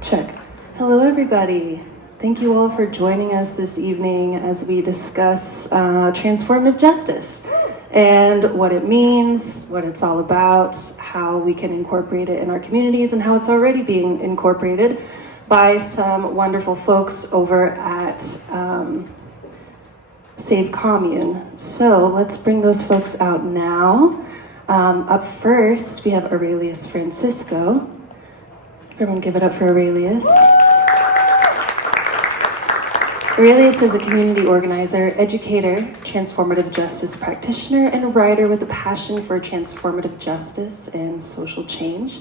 Check. Hello, everybody. Thank you all for joining us this evening as we discuss transformative justice and what it means, what it's all about, how we can incorporate it in our communities, and how it's already being incorporated by some wonderful folks over at Safe Commune. So let's bring those folks out now. Up first, we have Aurelius Francisco. Everyone give it up for Aurelius. Aurelius is a community organizer, educator, transformative justice practitioner, and writer with a passion for transformative justice and social change.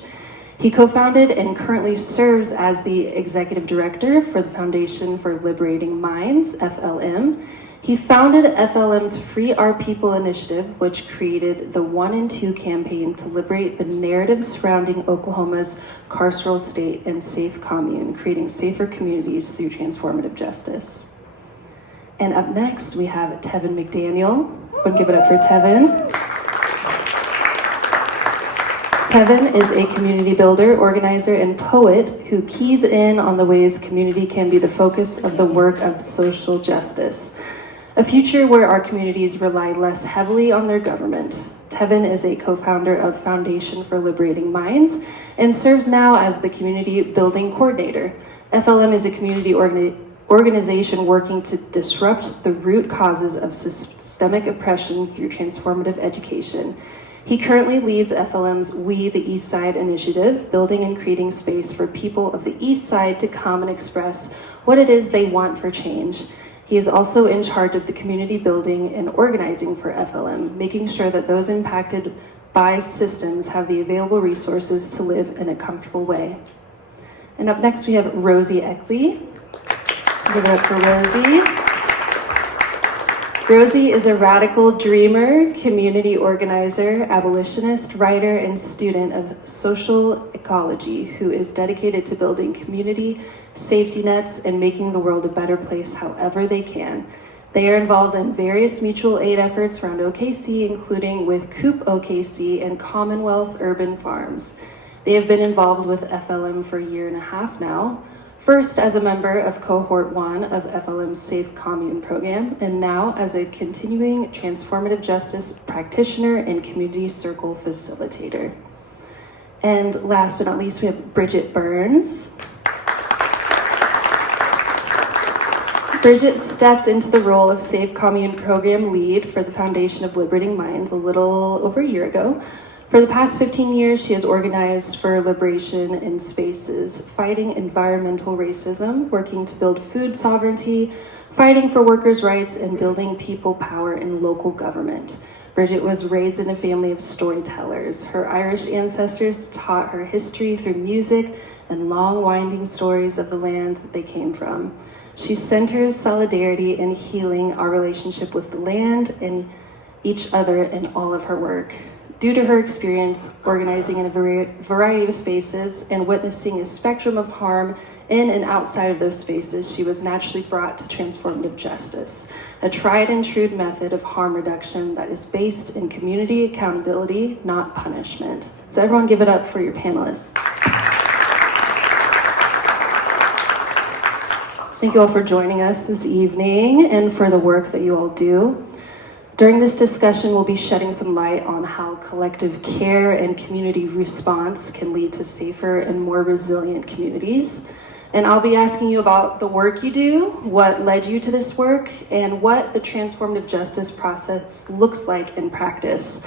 He co-founded and currently serves as the executive director for the Foundation for Liberating Minds, FLM. He founded FLM's Free Our People initiative, which created the 1 and 2 campaign to liberate the narrative surrounding Oklahoma's carceral state and Safe Commune, creating safer communities through transformative justice. And up next, we have Tevin McDaniel. We'll give it up for Tevin. Tevin is a community builder, organizer, and poet who keys in on the ways community can be the focus of the work of social justice. A future where our communities rely less heavily on their government. Tevin is a co-founder of Foundation for Liberating Minds and serves now as the community building coordinator. FLM is a community organization working to disrupt the root causes of systemic oppression through transformative education. He currently leads FLM's We the East Side initiative, building and creating space for people of the East Side to come and express what it is they want for change. He is also in charge of the community building and organizing for FLM, making sure that those impacted by systems have the available resources to live in a comfortable way. And up next we have Rosie Eckley. Give it up for Rosie. Rosie is a radical dreamer, community organizer, abolitionist, writer, and student of social ecology who is dedicated to building community safety nets and making the world a better place however they can. They are involved in various mutual aid efforts around OKC, including with Coop OKC and Commonwealth Urban Farms. They have been involved with FLM for a year and a half now, first as a member of Cohort 1 of FLM's Safe Commune program, and now as a continuing transformative justice practitioner and community circle facilitator. And last but not least, we have Bridget Burns. Bridget stepped into the role of Safe Commune program lead for the Foundation of Liberating Minds a little over a year ago. For the past 15 years, she has organized for liberation in spaces, fighting environmental racism, working to build food sovereignty, fighting for workers' rights, and building people power in local government. Bridget was raised in a family of storytellers. Her Irish ancestors taught her history through music and long, winding stories of the land that they came from. She centers solidarity and healing our relationship with the land and each other in all of her work. Due to her experience organizing in a variety of spaces and witnessing a spectrum of harm in and outside of those spaces, she was naturally brought to transformative justice, a tried and true method of harm reduction that is based in community accountability, not punishment. So everyone give it up for your panelists. Thank you all for joining us this evening and for the work that you all do. During this discussion, we'll be shedding some light on how collective care and community response can lead to safer and more resilient communities. And I'll be asking you about the work you do, what led you to this work, and what the transformative justice process looks like in practice,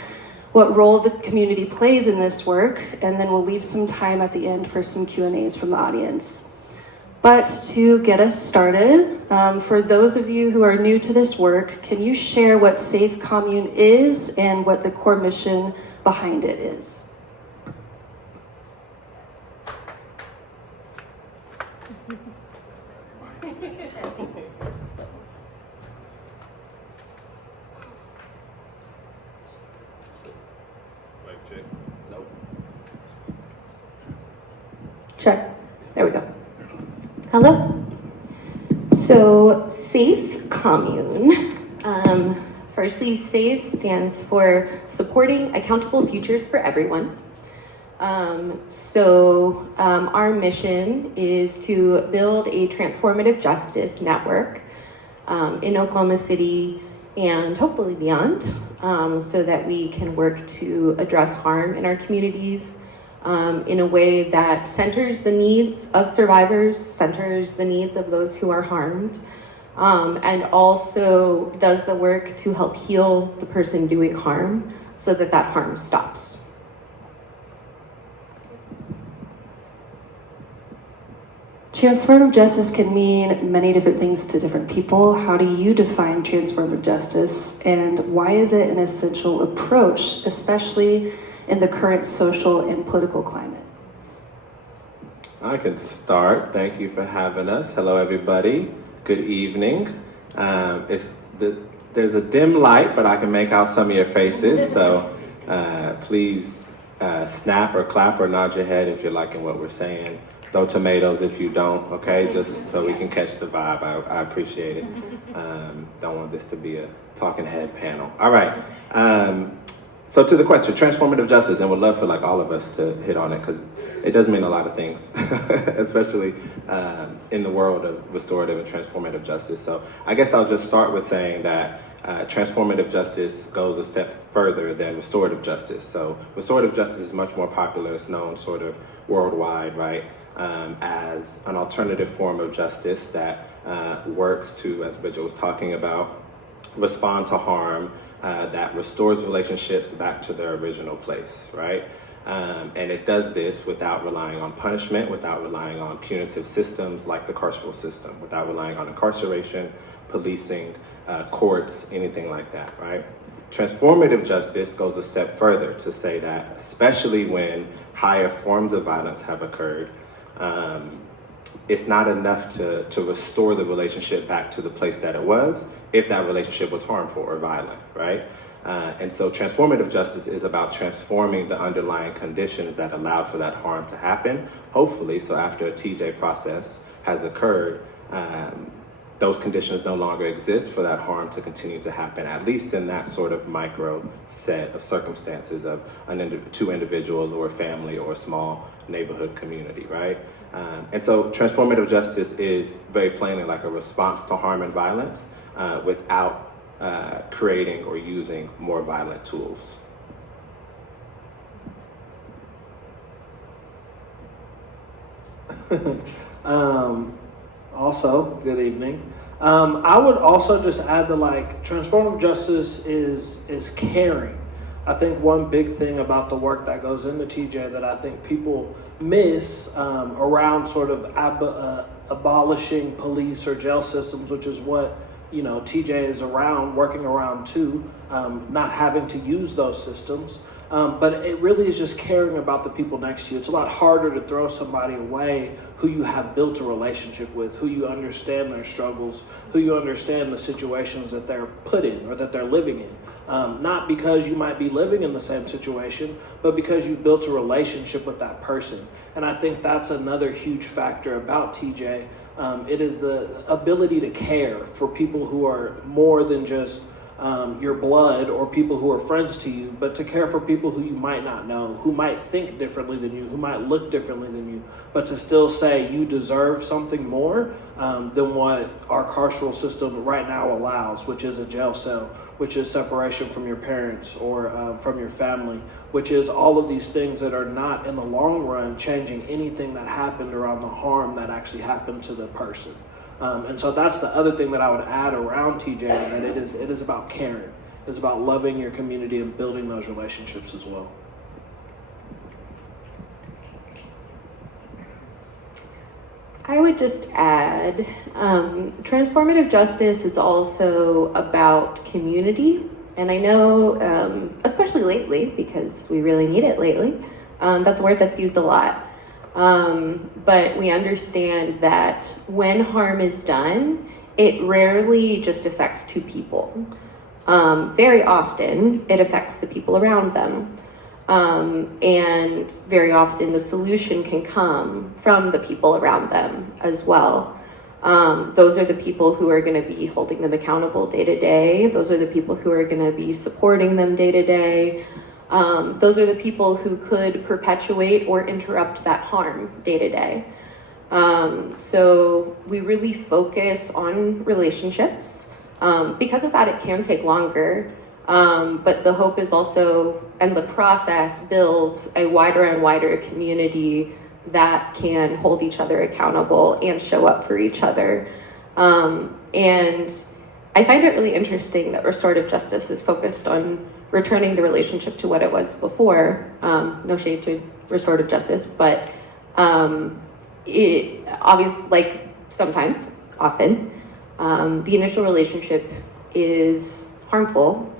what role the community plays in this work, and then we'll leave some time at the end for some Q&As from the audience. But to get us started, for those of you who are new to this work, can you share what Safe Commune is and what the core mission behind it is? Check. There we go. Hello. So Safe Commune. Firstly, SAFE stands for Supporting Accountable Futures for Everyone. Our mission is to build a transformative justice network in Oklahoma City and hopefully beyond, so that we can work to address harm in our communities in a way that centers the needs of survivors, centers the needs of those who are harmed, and also does the work to help heal the person doing harm so that that harm stops. Transformative justice can mean many different things to different people. How do you define transformative justice, and why is it an essential approach, especially in the current social and political climate? I can start. Thank you for having us. Hello, everybody. Good evening. There's a dim light, but I can make out some of your faces, so please snap or clap or nod your head if you're liking what we're saying. Throw tomatoes if you don't, okay? Just so we can catch the vibe. I appreciate it. Don't want this to be a talking head panel. All right. So to the question, transformative justice, and would love for all of us to hit on it because it does mean a lot of things, especially in the world of restorative and transformative justice. So I guess I'll just start with saying that transformative justice goes a step further than restorative justice. So restorative justice is much more popular. It's known sort of worldwide, right, as an alternative form of justice that works to, as Bridget was talking about, respond to harm, that restores relationships back to their original place, right? And it does this without relying on punishment, without relying on punitive systems like the carceral system, without relying on incarceration, policing, courts, anything like that, right? Transformative justice goes a step further to say that, especially when higher forms of violence have occurred, it's not enough to restore the relationship back to the place that it was if that relationship was harmful or violent, right? And so transformative justice is about transforming the underlying conditions that allowed for that harm to happen, hopefully, so after a TJ process has occurred, those conditions no longer exist for that harm to continue to happen, at least in that sort of micro set of circumstances of two individuals or a family or a small neighborhood community, right? And so transformative justice is very plainly like a response to harm and violence without creating or using more violent tools. Also, good evening. I would also just add that transformative justice is caring. I think one big thing about the work that goes into TJ that I think people miss around sort of abolishing police or jail systems, which is what TJ is working around too, not having to use those systems. But it really is just caring about the people next to you. It's a lot harder to throw somebody away who you have built a relationship with, who you understand their struggles, who you understand the situations that they're put in or that they're living in. Not because you might be living in the same situation, but because you've built a relationship with that person. And I think that's another huge factor about TJ. It is the ability to care for people who are more than just your blood or people who are friends to you, but to care for people who you might not know, who might think differently than you, who might look differently than you, but to still say you deserve something more than what our carceral system right now allows, which is a jail cell, which is separation from your parents or from your family, which is all of these things that are not in the long run changing anything that happened around the harm that actually happened to the person. And so that's the other thing that I would add around TJ is that it is about caring. It's about loving your community and building those relationships as well. I would just add, transformative justice is also about community. And I know, especially lately, because we really need it lately, that's a word that's used a lot. But we understand that when harm is done, it rarely just affects two people. Very often, it affects the people around them. And very often the solution can come from the people around them as well. Those are the people who are going to be holding them accountable day to day. Those are the people who are going to be supporting them day to day. Those are the people who could perpetuate or interrupt that harm day to day. So we really focus on relationships. Because of that, it can take longer. But the hope is also, and the process builds a wider and wider community that can hold each other accountable and show up for each other. And I find it really interesting that restorative justice is focused on returning the relationship to what it was before. No shade to restorative justice, but it obviously, like sometimes, often, the initial relationship is harmful.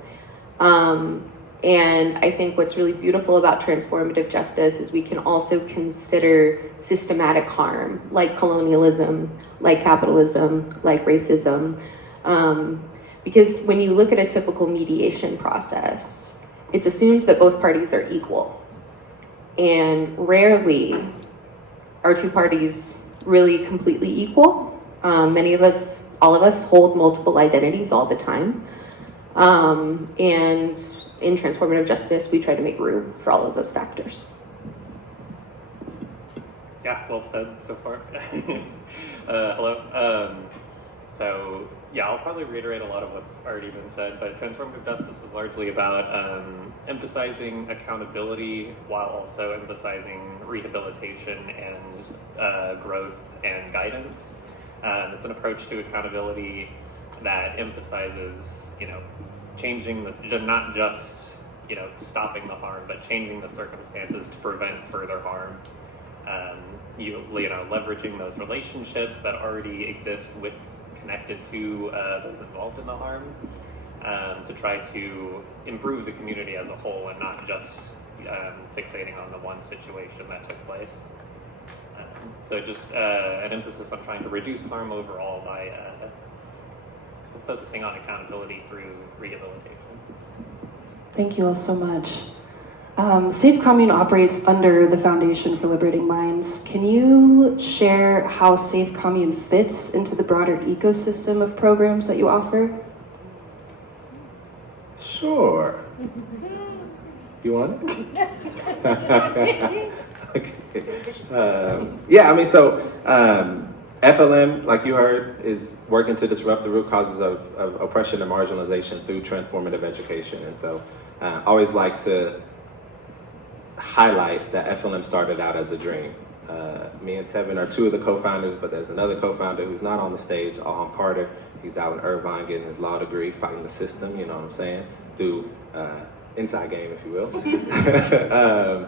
And I think what's really beautiful about transformative justice is we can also consider systematic harm, like colonialism, like capitalism, like racism. Because when you look at a typical mediation process, it's assumed that both parties are equal. And rarely are two parties really completely equal. Many of us, all of us, hold multiple identities all the time. And in transformative justice, we try to make room for all of those factors. Yeah, well said so far. Hello. So yeah, I'll probably reiterate a lot of what's already been said, but transformative justice is largely about emphasizing accountability while also emphasizing rehabilitation and growth and guidance. It's an approach to accountability that emphasizes, changing not just, stopping the harm, but changing the circumstances to prevent further harm. Leveraging those relationships that already exist connected to those involved in the harm, to try to improve the community as a whole and not just fixating on the one situation that took place. So just an emphasis on trying to reduce harm overall by focusing on accountability through rehabilitation. Thank you all so much. Safe Commune operates under the Foundation for Liberating Minds. Can you share how Safe Commune fits into the broader ecosystem of programs that you offer? Sure. You want it? Okay. FLM, like you heard, is working to disrupt the root causes of oppression and marginalization through transformative education. And so I always like to highlight that FLM started out as a dream. Me and Tevin are two of the co-founders, but there's another co-founder who's not on the stage, Alham Carter. He's out in Irvine getting his law degree, fighting the system, you know what I'm saying, through inside game, if you will.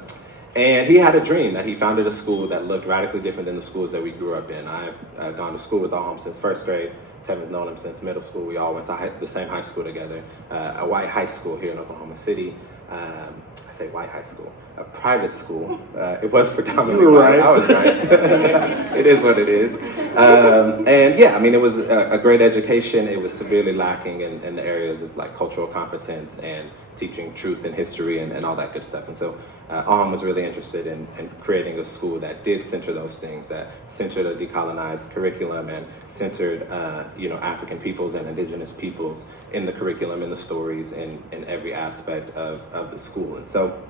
And he had a dream that he founded a school that looked radically different than the schools that we grew up in. I've gone to school with Alham since first grade. Tevin's known him since middle school. We all went to the same high school together, a white high school here in Oklahoma City. I say white high school, a private school. It was predominantly white. Right. I was right. It is what it is. And yeah, I mean, it was a great education. It was severely lacking in the areas of like cultural competence and teaching truth and history and all that good stuff. And so Alham was really interested in creating a school that did center those things, that centered a decolonized curriculum and centered African peoples and indigenous peoples in the curriculum, in the stories, in every aspect of the school. And so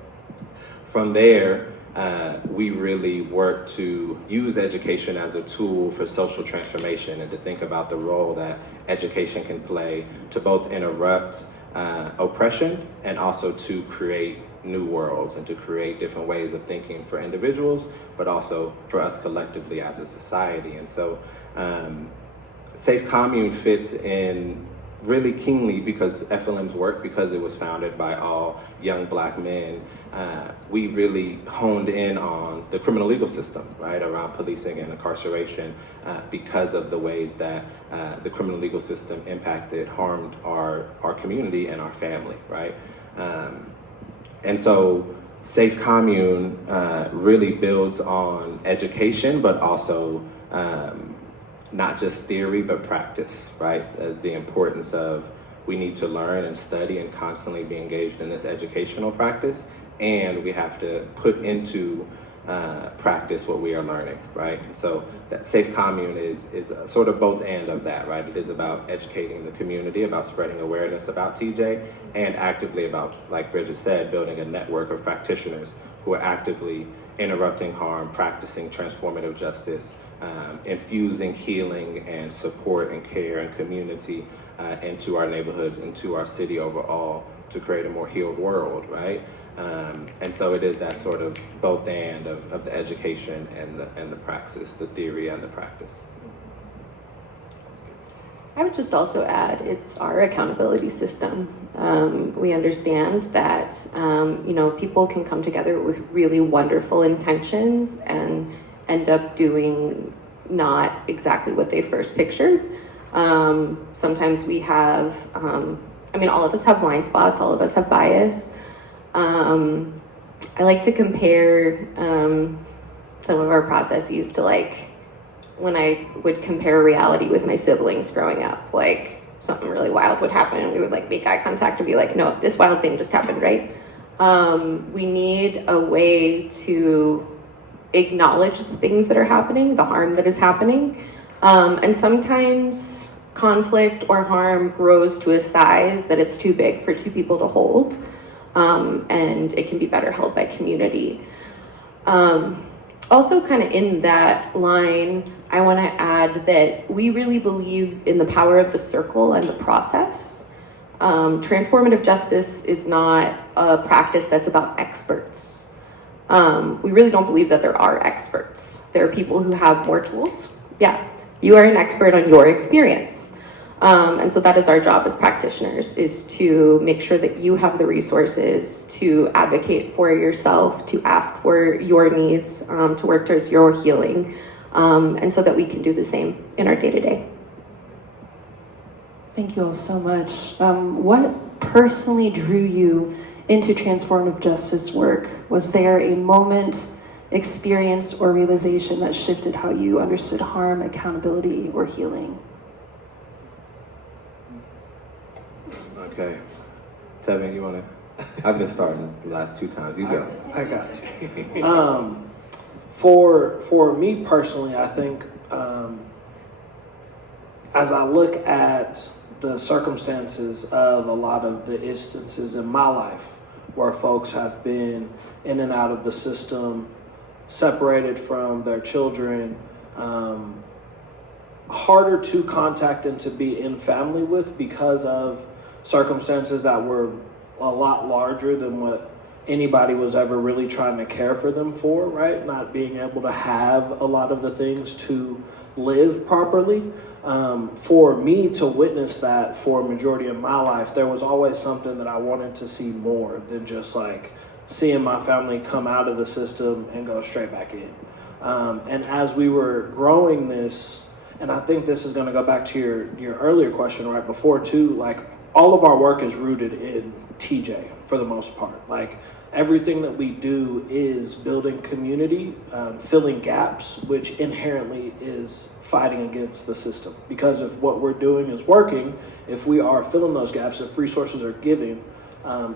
from there, we really work to use education as a tool for social transformation and to think about the role that education can play to both interrupt oppression and also to create new worlds and to create different ways of thinking for individuals, but also for us collectively as a society. And so Safe Commune fits in really keenly because FLM's work, because it was founded by all young Black men, we really honed in on the criminal legal system, right, around policing and incarceration, because of the ways that the criminal legal system harmed our community and our family, right? And so Safe Commune really builds on education, but also not just theory, but practice, right? The importance of we need to learn and study and constantly be engaged in this educational practice, and we have to put into practice what we are learning, right? And so that Safe Commune is a sort of both and of that, right? It is about educating the community, about spreading awareness about TJ, and actively about, like Bridget said, building a network of practitioners who are actively interrupting harm, practicing transformative justice, infusing healing and support and care and community into our neighborhoods, into our city overall, to create a more healed world, right? And so it is that sort of both and of the education and the praxis, the theory and the practice. I would just also add, it's our accountability system. We understand that, people can come together with really wonderful intentions and end up doing not exactly what they first pictured. Sometimes we have, all of us have blind spots, all of us have bias. I like to compare some of our processes to when I would compare reality with my siblings growing up. Something really wild would happen and we would make eye contact and be like, no, this wild thing just happened, right? We need a way to acknowledge the things that are happening, the harm that is happening. And sometimes conflict or harm grows to a size that it's too big for two people to hold. And it can be better held by community. Also, kind of in that line, I want to add that we really believe in the power of the circle and the process. Transformative justice is not a practice that's about experts. We really don't believe that there are experts. There are people who have more tools. Yeah, you are an expert on your experience. And so that is our job as practitioners, is to make sure that you have the resources to advocate for yourself, to ask for your needs, to work towards your healing, and so that we can do the same in our day-to-day. Thank you all so much. What personally drew you into transformative justice work? Was there a moment, experience, or realization that shifted how you understood harm, accountability, or healing? Okay. Tevin, you want to? I've been starting the last two times. You go. I got you. For me personally, I think as I look at the circumstances of a lot of the instances in my life where folks have been in and out of the system, separated from their children, harder to contact and to be in family with because of circumstances that were a lot larger than what anybody was ever really trying to care for them for, right? Not being able to have a lot of the things to live properly. For me to witness that for a majority of my life, there was always something that I wanted to see more than just seeing my family come out of the system and go straight back in. And as we were growing this, and I think this is going to go back to your earlier question right before too, all of our work is rooted in TJ for the most part. Everything that we do is building community, filling gaps, which inherently is fighting against the system. Because if what we're doing is working, if we are filling those gaps, if resources are given,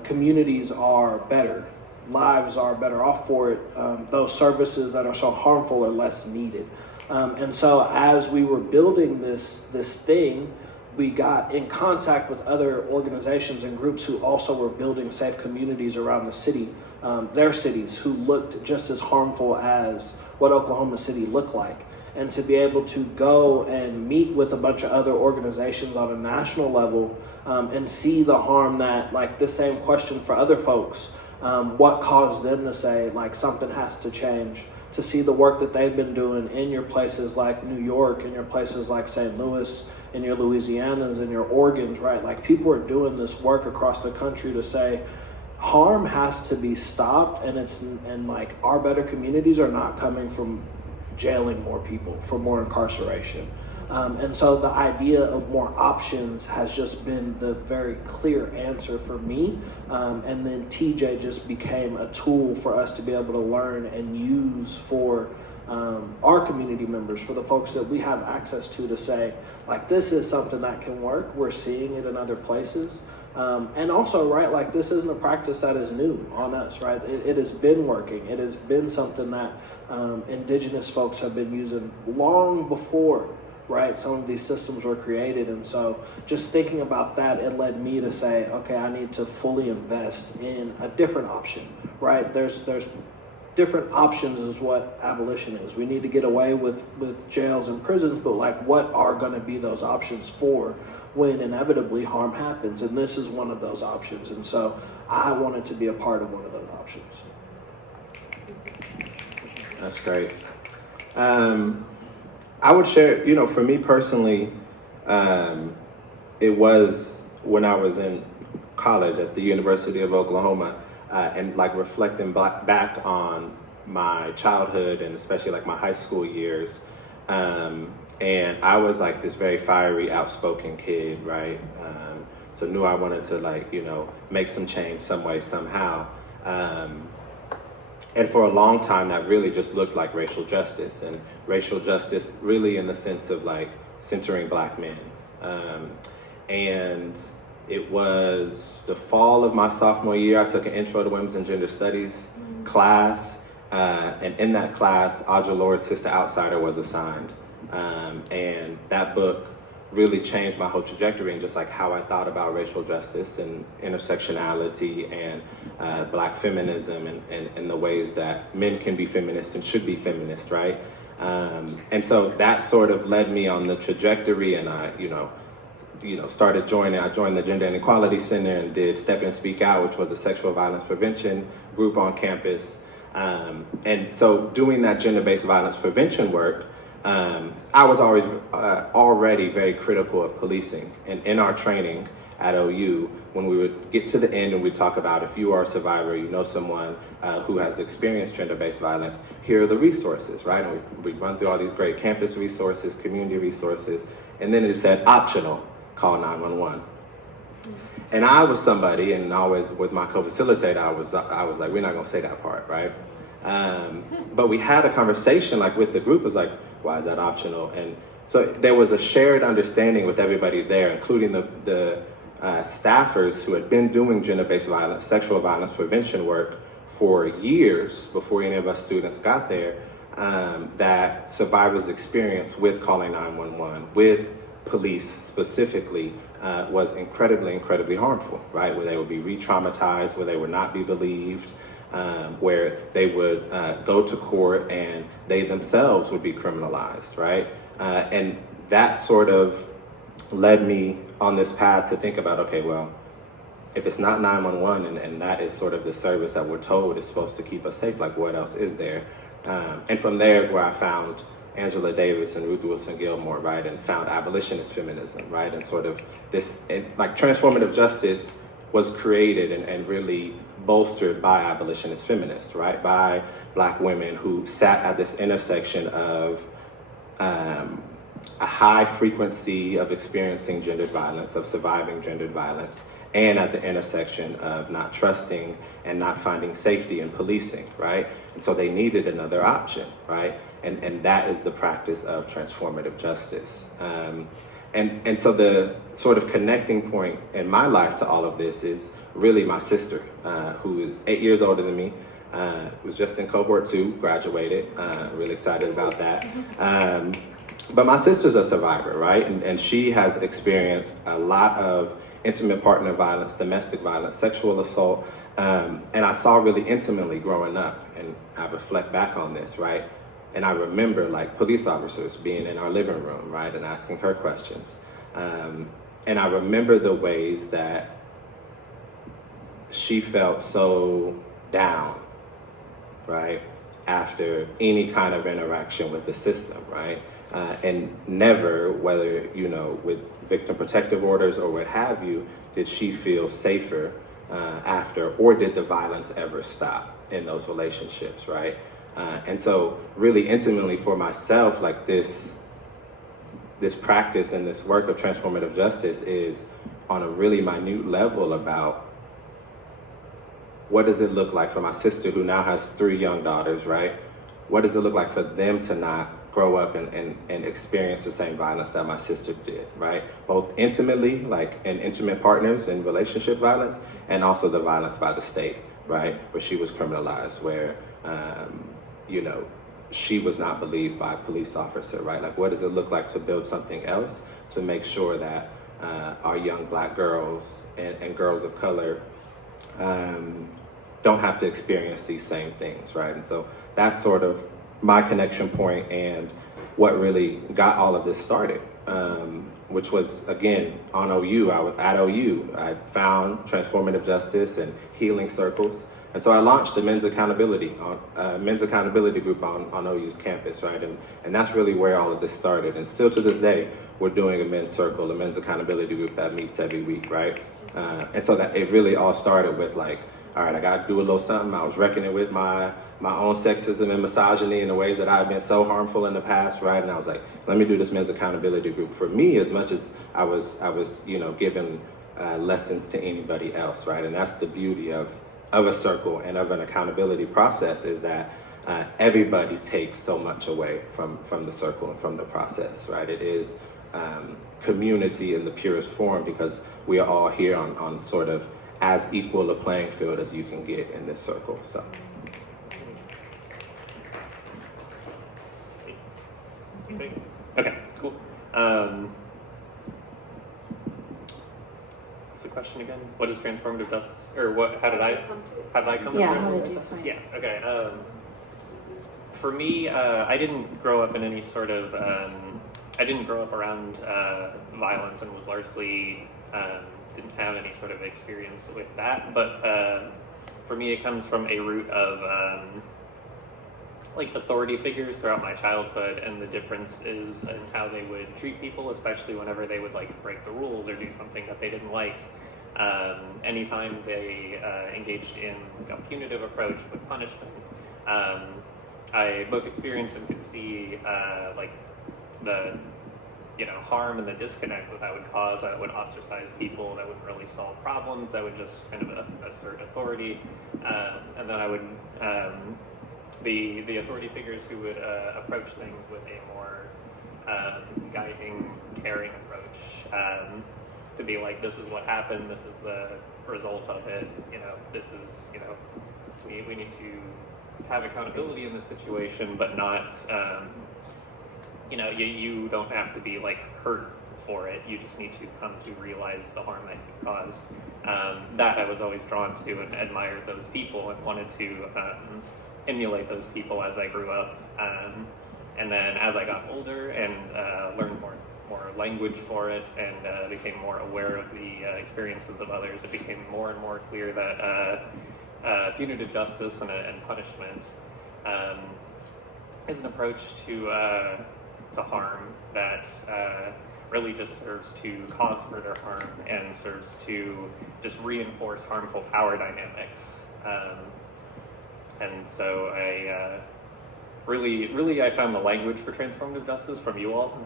communities are better. Lives are better off for it. Those services that are so harmful are less needed. And so as we were building this thing, we got in contact with other organizations and groups who also were building safe communities around the city, their cities, who looked just as harmful as what Oklahoma City looked like. And to be able to go and meet with a bunch of other organizations on a national level and see the harm that, the same question for other folks, what caused them to say, something has to change. To see the work that they've been doing in your places like New York, in your places like St. Louis, in your Louisianas, in your Oregons, right? People are doing this work across the country to say harm has to be stopped, and our better communities are not coming from jailing more people, for more incarceration. And so the idea of more options has just been the very clear answer for me. And then TJ just became a tool for us to be able to learn and use for our community members, for the folks that we have access to say, this is something that can work. We're seeing it in other places. And also, right, like this isn't a practice that is new on us, right? It has been working. It has been something that indigenous folks have been using long before, right, some of these systems were created. And so just thinking about that, it led me to say, okay, I need to fully invest in a different option, right? There's different options is what abolition is. We need to get away with jails and prisons, but like what are going to be those options for when inevitably harm happens? And this is one of those options. And so I wanted to be a part of one of those options. That's great. I would share, you know, for me personally, it was when I was in college at the University of Oklahoma, and like reflecting back on my childhood and especially like my high school years. And I was like this very fiery, outspoken kid, right? So knew I wanted to like, you know, make some change some way, somehow. And for a long time, that really just looked like racial justice, and racial justice really in the sense of like centering Black men. And it was the fall of my sophomore year. I took an Intro to Women's and Gender Studies class, and in that class, Audre Lorde's Sister Outsider was assigned. And that book really changed my whole trajectory and just like how I thought about racial justice and intersectionality and Black feminism and the ways that men can be feminist and should be feminist, right? And so that sort of led me on the trajectory, and I started joining. I joined the Gender and Equality Center and did Step In Speak Out, which was a sexual violence prevention group on campus. And so doing that gender-based violence prevention work, I was always already very critical of policing. And in our training at OU, when we would get to the end and we'd talk about if you are a survivor, you know someone who has experienced gender-based violence, here are the resources, right? And we'd run through all these great campus resources, community resources, and then it said optional, call 911. And I was somebody, and always with my co-facilitator, I was like, we're not gonna say that part, right? But we had a conversation like with the group, it was like, why is that optional? And so there was a shared understanding with everybody there, including the staffers who had been doing gender-based violence, sexual violence prevention work for years before any of us students got there, that survivors' experience with calling 911, with police specifically, was incredibly, incredibly harmful, right? Where they would be re-traumatized, where they would not be believed, where they would go to court and they themselves would be criminalized, right? And that sort of led me on this path to think about, okay, well, if it's not 911 and that is sort of the service that we're told is supposed to keep us safe, like what else is there? And from there is where I found Angela Davis and Ruth Wilson Gilmore, right? And found abolitionist feminism, right? And sort of this, like transformative justice was created and really bolstered by abolitionist feminists, right? By Black women who sat at this intersection of a high frequency of experiencing gendered violence, of surviving gendered violence, and at the intersection of not trusting and not finding safety in policing, right? And so they needed another option, right? And that is the practice of transformative justice. And so the sort of connecting point in my life to all of this is really my sister, who is 8 years older than me, was just in cohort 2, graduated, really excited about that. But my sister's a survivor, right? And she has experienced a lot of intimate partner violence, domestic violence, sexual assault, and I saw really intimately growing up, and I reflect back on this, right? And I remember like police officers being in our living room, right, and asking her questions. And I remember the ways that she felt so down, right, after any kind of interaction with the system, right? And never, whether, you know, with victim protective orders or what have you, did she feel safer after, or did the violence ever stop in those relationships, right? And so really intimately for myself, like this practice and this work of transformative justice is on a really minute level about what does it look like for my sister who now has 3 young daughters, right? What does it look like for them to not grow up and experience the same violence that my sister did, right? Both intimately, like in intimate partners and relationship violence, and also the violence by the state, right? Where she was criminalized, where, you know, she was not believed by a police officer, right? Like, what does it look like to build something else to make sure that our young Black girls and girls of color don't have to experience these same things, right? And so that's sort of my connection point and what really got all of this started, which was, again, on OU. I was at OU. I found transformative justice and healing circles. And so I launched a men's accountability group on OU's campus, right? And that's really where all of this started. And still to this day, we're doing a men's circle, a men's accountability group that meets every week, right? And so that it really all started with like, all right, I got to do a little something. I was reckoning with my own sexism and misogyny in the ways that I've been so harmful in the past, right? And I was like, let me do this men's accountability group for me as much as I was, you know, giving lessons to anybody else, right? And that's the beauty of a circle and of an accountability process, is that everybody takes so much away from the circle and from the process, right? It is community in the purest form, because we are all here on sort of as equal a playing field as you can get in this circle. So. Okay, cool. What's the question again? What is transformative justice, or what? How did I come to Yeah, transformative how did you justice? find Yes. Okay. For me, I didn't grow up in any sort of. I didn't grow up around violence, and was largely didn't have any sort of experience with that. But for me, it comes from a root of like authority figures throughout my childhood, and the differences in how they would treat people, especially whenever they would like break the rules or do something that they didn't like. Anytime they engaged in like a punitive approach with punishment, I both experienced and could see like the harm and the disconnect that would cause, that would ostracize people, that wouldn't really solve problems, that would just kind of assert authority, and then I would the authority figures who would approach things with a more guiding, caring approach, to be like, this is what happened, this is the result of it, this is, we need to have accountability in this situation, but not, you don't have to be like hurt for it, you just need to come to realize the harm that you've caused. That I was always drawn to and admired those people and wanted to emulate those people as I grew up. And then as I got older and learned more language for it, and became more aware of the experiences of others, it became more and more clear that punitive justice and punishment is an approach to harm that really just serves to cause further harm and serves to just reinforce harmful power dynamics. And so I really I found the language for transformative justice from you all.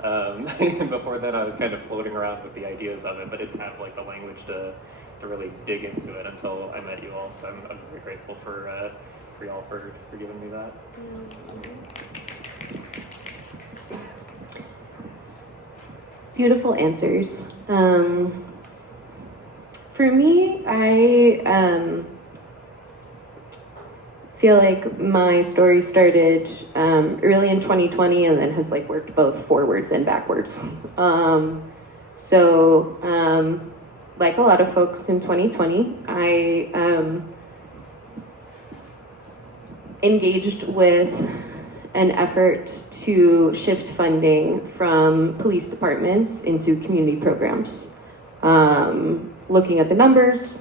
Before then I was kind of floating around with the ideas of it, but didn't have like the language to really dig into it until I met you all. So I'm very grateful for y'all for giving me that. Beautiful answers. For me, I feel like my story started early in 2020 and then has like worked both forwards and backwards. Like a lot of folks in 2020, I engaged with an effort to shift funding from police departments into community programs. Looking at the numbers,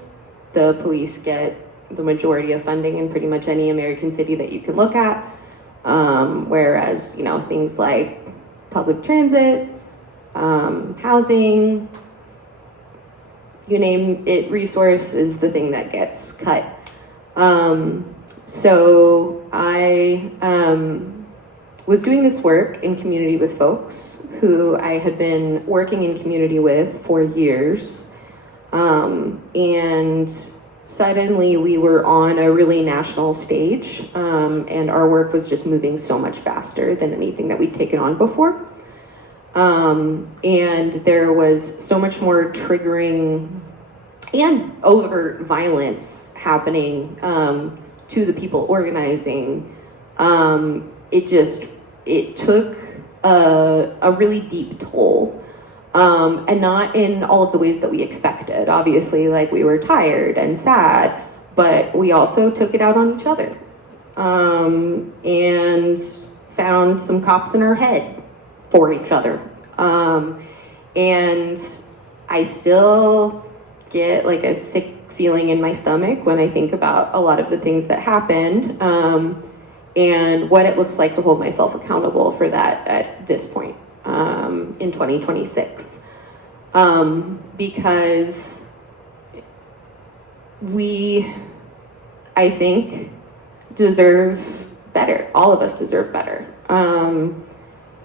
the police get the majority of funding in pretty much any American city that you can look at, whereas things like public transit, housing, you name it, resource is the thing that gets cut. So I was doing this work in community with folks who I had been working in community with for years, and suddenly we were on a really national stage, and our work was just moving so much faster than anything that we'd taken on before. And there was so much more triggering and overt violence happening to the people organizing. It took a really deep toll. And not in all of the ways that we expected. Obviously, like, we were tired and sad, but we also took it out on each other. And found some cops in our head for each other. And I still get like a sick feeling in my stomach when I think about a lot of the things that happened, and what it looks like to hold myself accountable for that at this point. In 2026, because we, I think, deserve better. All of us deserve better.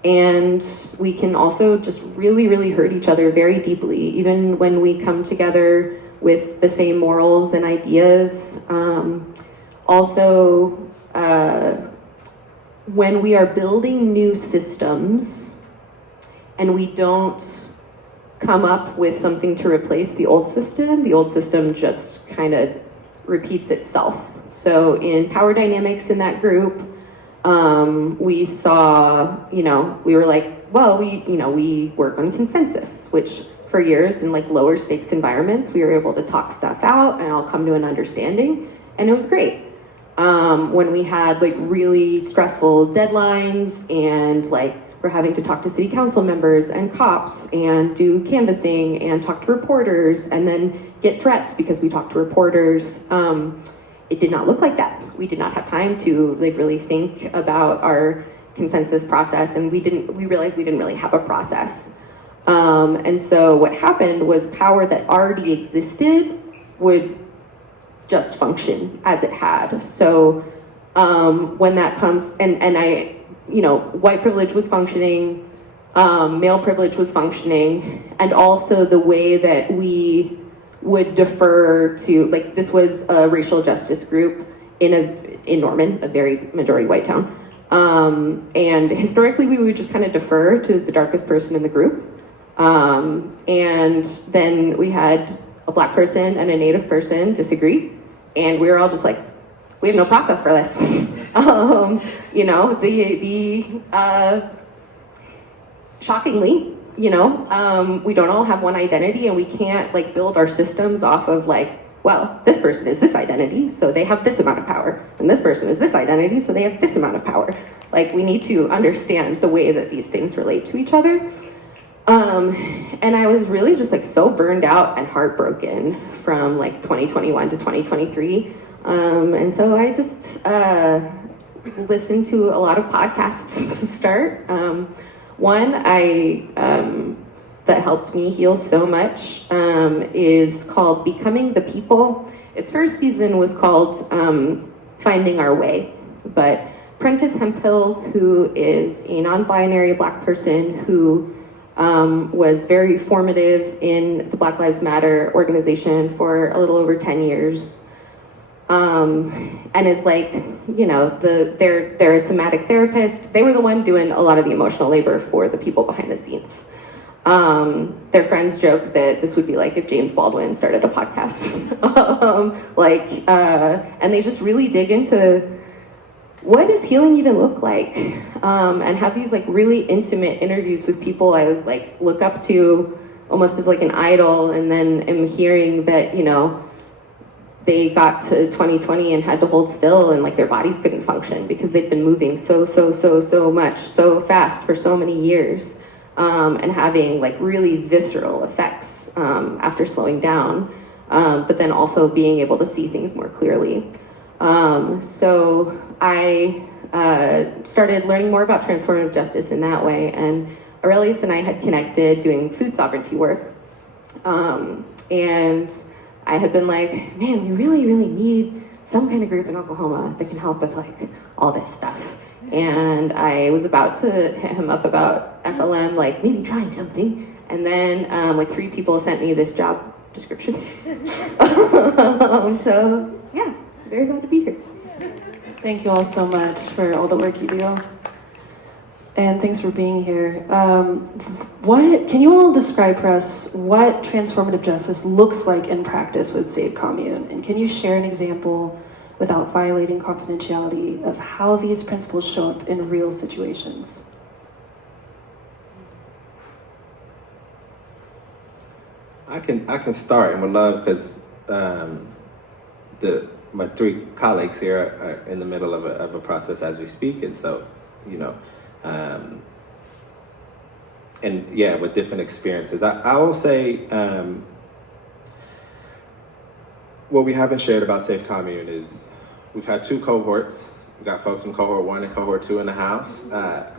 And we can also just really, really hurt each other very deeply, even when we come together with the same morals and ideas. Also, when we are building new systems, and we don't come up with something to replace the old system just kind of repeats itself. So in power dynamics in that group, we saw, we were like, well, we work on consensus, which for years in like lower stakes environments, we were able to talk stuff out and all come to an understanding, and it was great. When we had like really stressful deadlines and like we're having to talk to city council members and cops and do canvassing and talk to reporters and then get threats because we talked to reporters. It did not look like that. We did not have time to like really think about our consensus process, and we realized we didn't really have a process. And so what happened was power that already existed would just function as it had. So when that comes, and I, white privilege was functioning, male privilege was functioning, and also the way that we would defer to, like, this was a racial justice group in Norman, a very majority white town. And historically we would just kind of defer to the darkest person in the group. And then we had a Black person and a Native person disagree, and we were all just like, we have no process for this. Shockingly, we don't all have one identity, and we can't like build our systems off of like, well, this person is this identity, so they have this amount of power, and this person is this identity, so they have this amount of power. Like, we need to understand the way that these things relate to each other. And I was really just like so burned out and heartbroken from like 2021 to 2023. And so I just listened to a lot of podcasts to start. One that helped me heal so much is called Becoming the People. Its first season was called Finding Our Way. But Prentice Hemphill, who is a non-binary Black person who was very formative in the Black Lives Matter organization for a little over 10 years. And is like, they're a somatic therapist. They were the one doing a lot of the emotional labor for the people behind the scenes. Their friends joke that this would be like if James Baldwin started a podcast. And they just really dig into what does healing even look like? And have these like really intimate interviews with people I like look up to almost as like an idol, and then am hearing that, they got to 2020 and had to hold still, and like their bodies couldn't function because they'd been moving so much, so fast for so many years, and having like really visceral effects after slowing down, but then also being able to see things more clearly. So I started learning more about transformative justice in that way, and Aurelius and I had connected doing food sovereignty work, and I had been like, man, we really, really need some kind of group in Oklahoma that can help with like all this stuff. And I was about to hit him up about FLM, like maybe trying something. And then like 3 people sent me this job description. So yeah, very glad to be here. Thank you all so much for all the work you do. And thanks for being here. What can you all describe for us what transformative justice looks like in practice with Safe Commune? And can you share an example without violating confidentiality of how these principles show up in real situations? I can start and would love because my three colleagues here are in the middle of a process as we speak, and so and yeah, with different experiences. I will say what we haven't shared about Safe Commune is we've had two cohorts. We got folks from cohort 1 and cohort 2 in the house.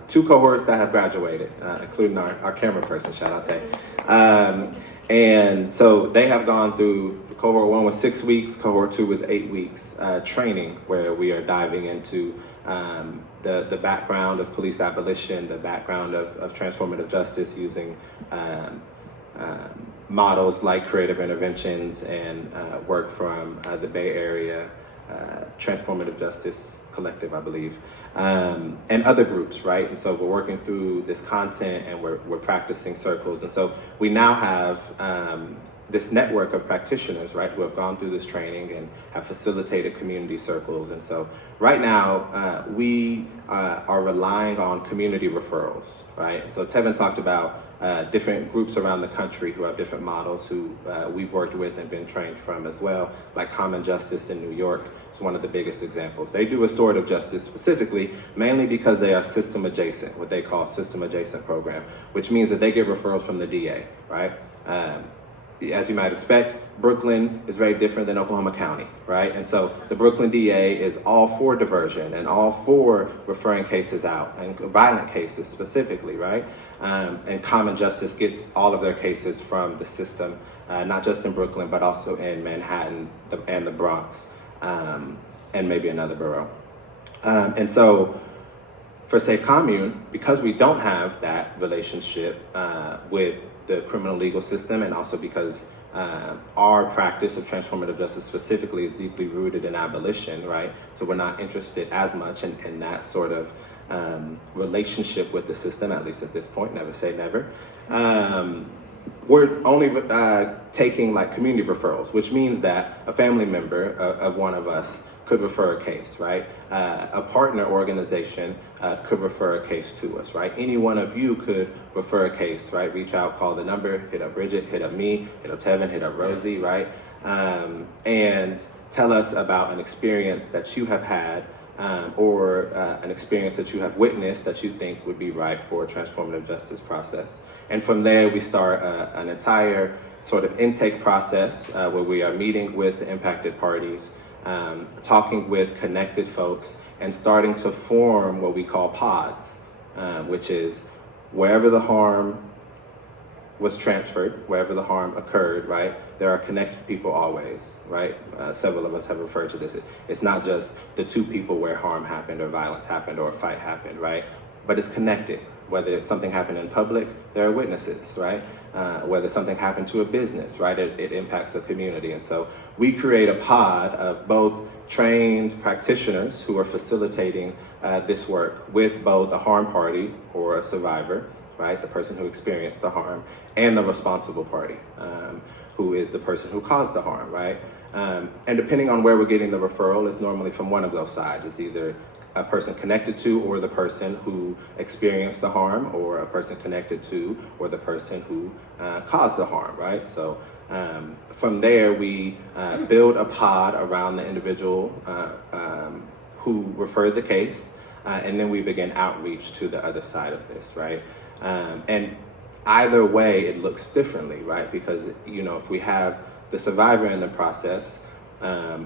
Two cohorts that have graduated, including our camera person, shout out to. And so they have gone through, cohort 1 was 6 weeks, cohort 2 was 8 weeks training, where we are diving into the background of police abolition, the background of transformative justice using models like creative interventions and work from the Bay Area Transformative Justice Collective, I believe, and other groups, right? And so we're working through this content and we're practicing circles. And so we now have this network of practitioners, right, who have gone through this training and have facilitated community circles. And so right now we are relying on community referrals, right? And so Tevin talked about different groups around the country who have different models who we've worked with and been trained from as well, like Common Justice in New York is one of the biggest examples. They do restorative justice specifically, mainly because they are system adjacent, what they call system adjacent program, which means that they get referrals from the DA, right? As you might expect, Brooklyn is very different than Oklahoma County, right? And so the Brooklyn DA is all for diversion and all for referring cases out, and violent cases specifically, right? And Common Justice gets all of their cases from the system, not just in Brooklyn, but also in Manhattan and the Bronx, and maybe another borough. And so for Safe Commune, because we don't have that relationship with the criminal legal system, and also because our practice of transformative justice specifically is deeply rooted in abolition, right? So we're not interested as much in that sort of relationship with the system, at least at this point, never say never. We're only taking like community referrals, which means that a family member of one of us could refer a case, right? A partner organization could refer a case to us, right? Any one of you could refer a case, right? Reach out, call the number, hit up Bridget, hit up me, hit up Tevin, hit up Rosie, right? And tell us about an experience that you have had or an experience that you have witnessed that you think would be right for a transformative justice process. And from there, we start an entire sort of intake process where we are meeting with the impacted parties, talking with connected folks, and starting to form what we call pods, which is wherever the harm was transferred, wherever the harm occurred, right, there are connected people always, right? Several of us have referred to this. It's not just the two people where harm happened or violence happened or a fight happened, right? But it's connected. Whether something happened in public, there are witnesses, right? Whether something happened to a business, right? It impacts a community. And so we create a pod of both trained practitioners who are facilitating this work with both a harm party or a survivor, right? The person who experienced the harm, and the responsible party, who is the person who caused the harm, right? And depending on where we're getting the referral, is normally from one of those sides. It's either a person connected to or the person who experienced the harm, or a person connected to or the person who caused the harm, right? So from there, we build a pod around the individual who referred the case, and then we begin outreach to the other side of this, right? And either way, it looks differently, right? Because, you know, if we have the survivor in the process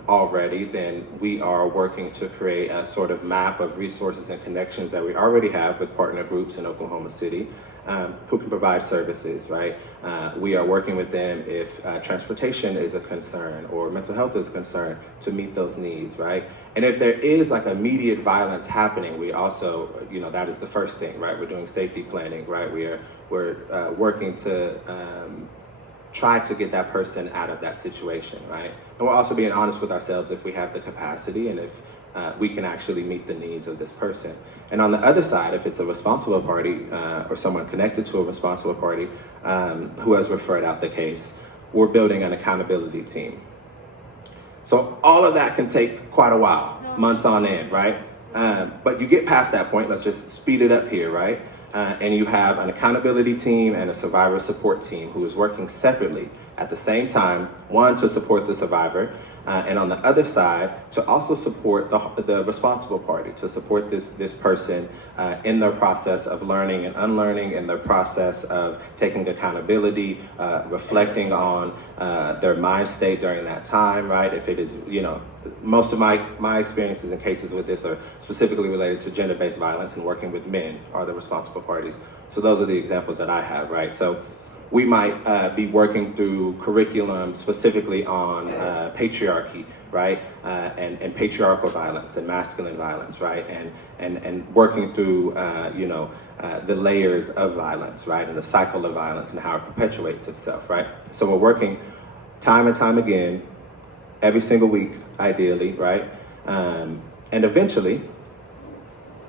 already, then we are working to create a sort of map of resources and connections that we already have with partner groups in Oklahoma City who can provide services, right? We are working with them if transportation is a concern or mental health is a concern to meet those needs, right? And if there is like immediate violence happening, we also, you know, that is the first thing, right? We're doing safety planning, right? We're working to try to get that person out of that situation, right? And we're also being honest with ourselves if we have the capacity and if we can actually meet the needs of this person. And on the other side, if it's a responsible party or someone connected to a responsible party who has referred out the case, we're building an accountability team. So all of that can take quite a while, months on end, right? But you get past that point, let's just speed it up here, right? And you have an accountability team and a survivor support team who is working separately at the same time, one to support the survivor, and on the other side to also support the responsible party, to support this person in their process of learning and unlearning, in their process of taking accountability, reflecting on their mind state during that time, right? If it is, most of my experiences and cases with this are specifically related to gender-based violence, and working with men are the responsible parties. So those are the examples that I have, right? So we might be working through curriculum specifically on patriarchy, right? And patriarchal violence and masculine violence, right? And working through, the layers of violence, right? And the cycle of violence and how it perpetuates itself, right? So we're working time and time again, every single week, ideally, right? And eventually,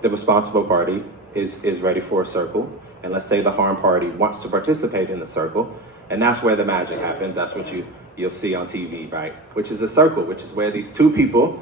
the responsible party is ready for a circle. And let's say the harm party wants to participate in the circle, and that's where the magic happens. That's what you'll see on TV, right? Which is a circle, which is where these two people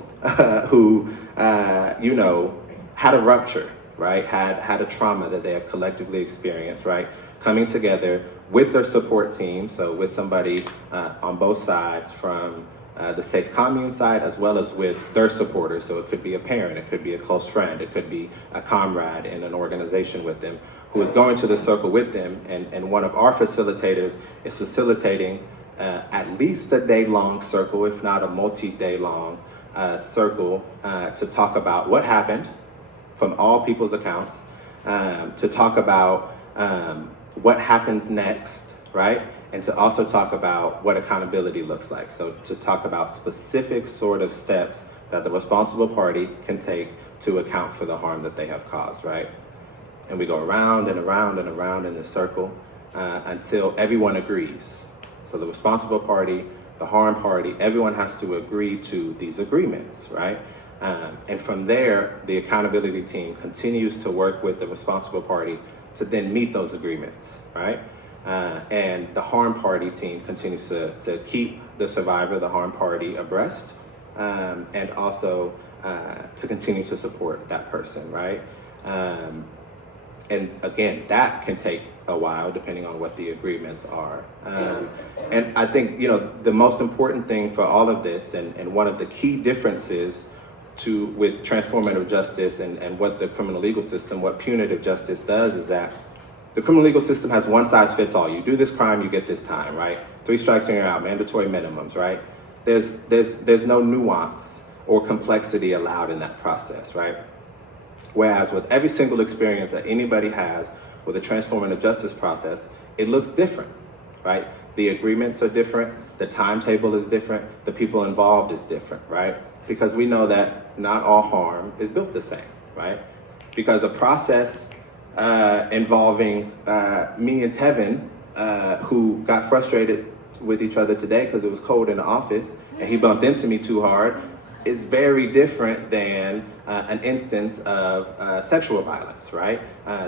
who, had a rupture, right? Had a trauma that they have collectively experienced, right? Coming together with their support team, so with somebody on both sides from the Safe Commune side, as well as with their supporters. So it could be a parent, it could be a close friend, it could be a comrade in an organization with them, who is going to the circle with them, and one of our facilitators is facilitating at least a day-long circle, if not a multi-day-long circle, to talk about what happened from all people's accounts, to talk about what happens next, right? And to also talk about what accountability looks like. So to talk about specific sort of steps that the responsible party can take to account for the harm that they have caused, right? And we go around and around and around in this circle until everyone agrees. So the responsible party, the harm party, everyone has to agree to these agreements, right? And from there, the accountability team continues to work with the responsible party to then meet those agreements, right? And the harm party team continues to keep the survivor, the harm party, abreast, and also to continue to support that person, right? And again, that can take a while depending on what the agreements are. And I think, the most important thing for all of this, and one of the key differences with transformative justice and what the criminal legal system, what punitive justice does, is that the criminal legal system has one size fits all. You do this crime, you get this time, right? 3 strikes and you're out, mandatory minimums, right? There's no nuance or complexity allowed in that process, right? Whereas with every single experience that anybody has with a transformative justice process, it looks different, right? The agreements are different, the timetable is different, the people involved is different, right? Because we know that not all harm is built the same, right? Because a process involving me and Tevin, who got frustrated with each other today because it was cold in the office and he bumped into me too hard, is very different than an instance of sexual violence, right?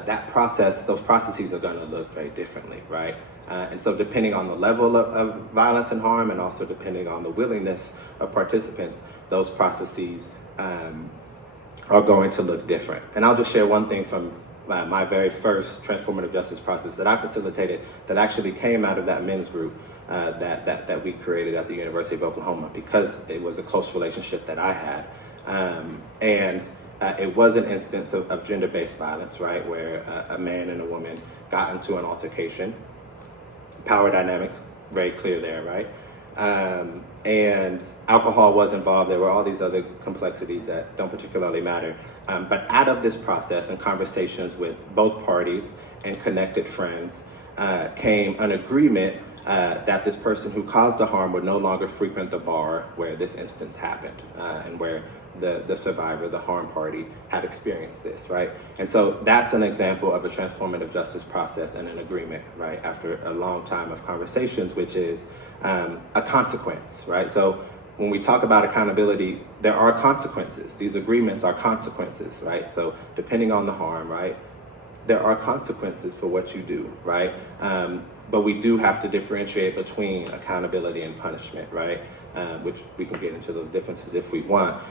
Those processes are going to look very differently, right? And so depending on the level of violence and harm, and also depending on the willingness of participants, those processes are going to look different. And I'll just share one thing from my very first transformative justice process that I facilitated that actually came out of that men's group that we created at the University of Oklahoma, because it was a close relationship that I had. And it was an instance of gender-based violence, right, where a man and a woman got into an altercation. Power dynamic, very clear there, right? And alcohol was involved. There were all these other complexities that don't particularly matter. But out of this process and conversations with both parties and connected friends came an agreement that this person who caused the harm would no longer frequent the bar where this instance happened, and where the survivor, the harm party, had experienced this, right? And so that's an example of a transformative justice process and an agreement, right, after a long time of conversations, which is a consequence, right? So when we talk about accountability, there are consequences. These agreements are consequences, right? So depending on the harm, right, there are consequences for what you do, right? But we do have to differentiate between accountability and punishment, right? Which we can get into those differences if we want.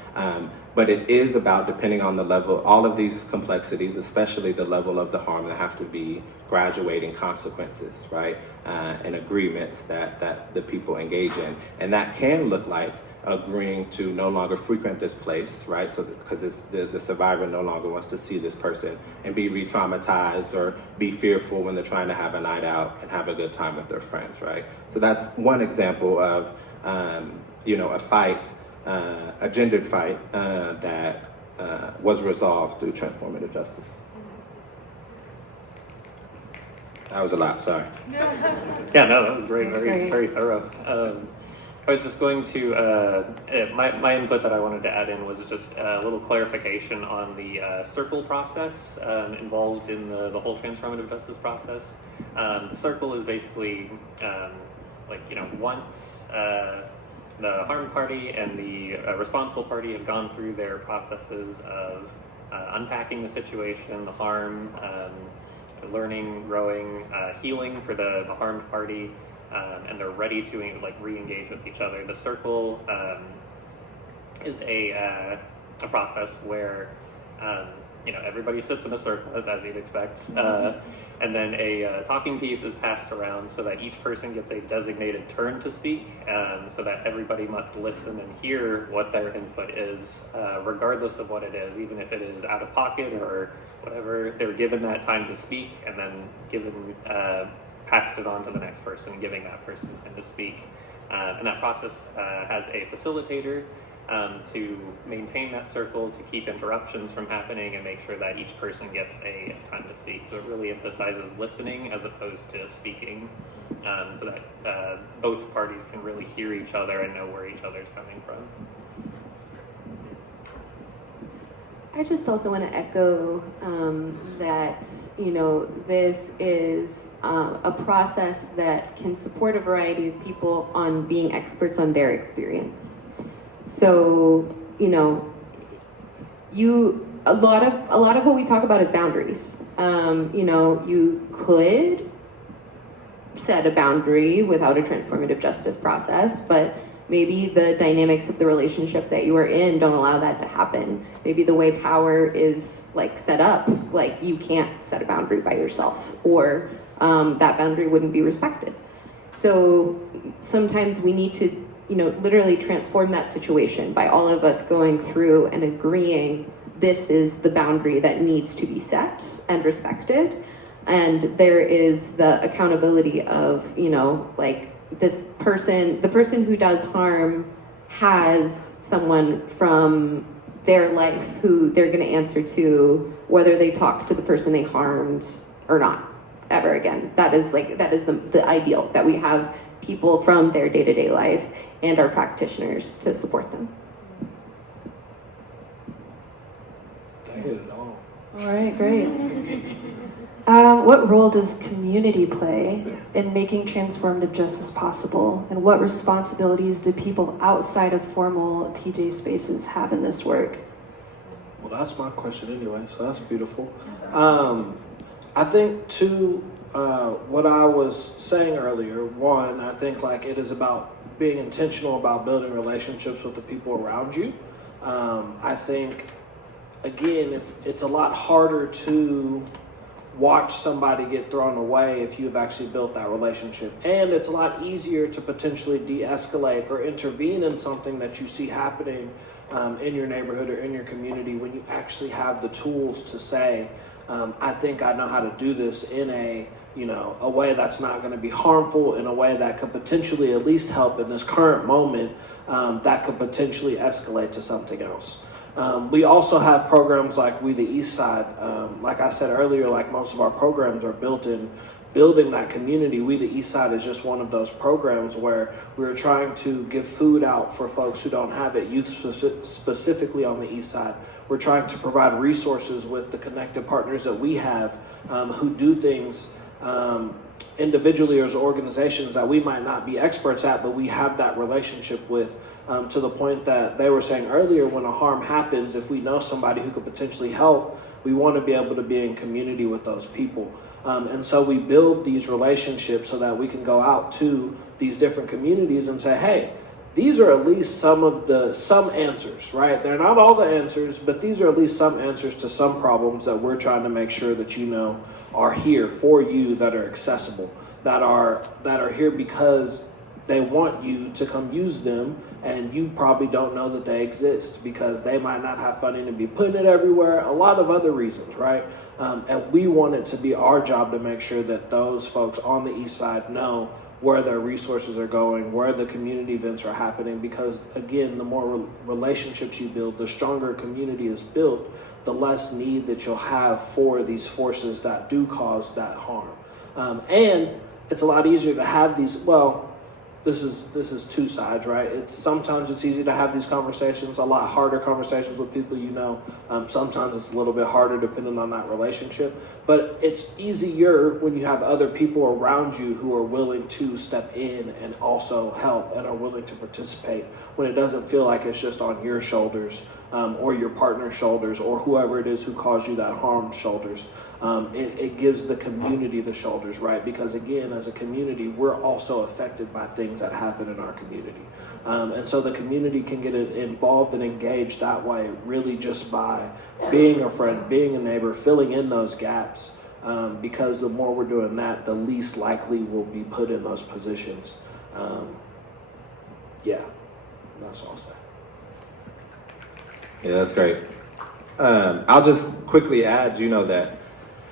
But it is about, depending on the level, all of these complexities, especially the level of the harm, that have to be graduating consequences, right? And agreements that the people engage in. And that can look like agreeing to no longer frequent this place, right? So because the survivor no longer wants to see this person and be re-traumatized or be fearful when they're trying to have a night out and have a good time with their friends, right? So that's one example of, a fight, a gendered fight that was resolved through transformative justice. That was a lot, sorry. Yeah, no, that was great. Very thorough. I was just going to, my input that I wanted to add in was just a little clarification on the circle process involved in the whole transformative justice process. The circle is basically, once the harmed party and the responsible party have gone through their processes of unpacking the situation, the harm, learning, growing, healing for the harmed party, and they're ready to re-engage with each other. The circle is a process where everybody sits in a circle, as you'd expect, and then a talking piece is passed around so that each person gets a designated turn to speak, so that everybody must listen and hear what their input is, regardless of what it is, even if it is out of pocket or whatever. They're given that time to speak, and then passed it on to the next person, giving that person time to speak. And that process has a facilitator to maintain that circle, to keep interruptions from happening, and make sure that each person gets a time to speak. So it really emphasizes listening as opposed to speaking, so that both parties can really hear each other and know where each other's coming from. I just also want to echo that, this is a process that can support a variety of people on being experts on their experience. So, a lot of what we talk about is boundaries. You could set a boundary without a transformative justice process, but maybe the dynamics of the relationship that you are in don't allow that to happen. Maybe the way power is set up, you can't set a boundary by yourself, or that boundary wouldn't be respected. So sometimes we need to, literally transform that situation by all of us going through and agreeing this is the boundary that needs to be set and respected. And there is the accountability of, this person, the person who does harm has someone from their life who they're going to answer to, whether they talk to the person they harmed or not ever again. That is the ideal, that we have people from their day-to-day life and our practitioners to support them. I hit it all. All right, great. What role does community play in making transformative justice possible? And what responsibilities do people outside of formal TJ spaces have in this work? Well, that's my question anyway, so that's beautiful. I think too, what I was saying earlier, one, I think it is about being intentional about building relationships with the people around you. I think, again, if it's a lot harder to watch somebody get thrown away if you've actually built that relationship. And it's a lot easier to potentially de-escalate or intervene in something that you see happening in your neighborhood or in your community when you actually have the tools to say, I think I know how to do this in a way that's not going to be harmful, in a way that could potentially at least help in this current moment, that could potentially escalate to something else. We also have programs like We the East Side. Like I said earlier, most of our programs are built in building that community. We, the East Side, is just one of those programs where we're trying to give food out for folks who don't have it, youth specifically on the East Side. We're trying to provide resources with the connected partners that we have who do things individually or as organizations that we might not be experts at, but we have that relationship with, to the point that they were saying earlier, when a harm happens, if we know somebody who could potentially help, we want to be able to be in community with those people. And so we build these relationships so that we can go out to these different communities and say, hey, these are at least some answers, right? They're not all the answers, but these are at least some answers to some problems that we're trying to make sure that you know are here for you, that are accessible, that are here because they want you to come use them, and you probably don't know that they exist because they might not have funding to be putting it everywhere, a lot of other reasons, right? And we want it to be our job to make sure that those folks on the East Side know where their resources are going, where the community events are happening, because again, the more relationships you build, the stronger a community is built, the less need that you'll have for these forces that do cause that harm. And it's a lot easier to have these, well, this is two sides, right? Sometimes it's easy to have these conversations, a lot harder conversations with people you know. Sometimes it's a little bit harder depending on that relationship, but it's easier when you have other people around you who are willing to step in and also help and are willing to participate, when it doesn't feel like it's just on your shoulders or your partner's shoulders or whoever it is who caused you that harm shoulders. It gives the community the shoulders, right? Because again, as a community, we're also affected by things that happen in our community. And so the community can get involved and engaged that way, really just by being a friend, being a neighbor, filling in those gaps. Because the more we're doing that, the least likely we'll be put in those positions. Yeah, that's all I'll say. Yeah, that's great. I'll just quickly add, that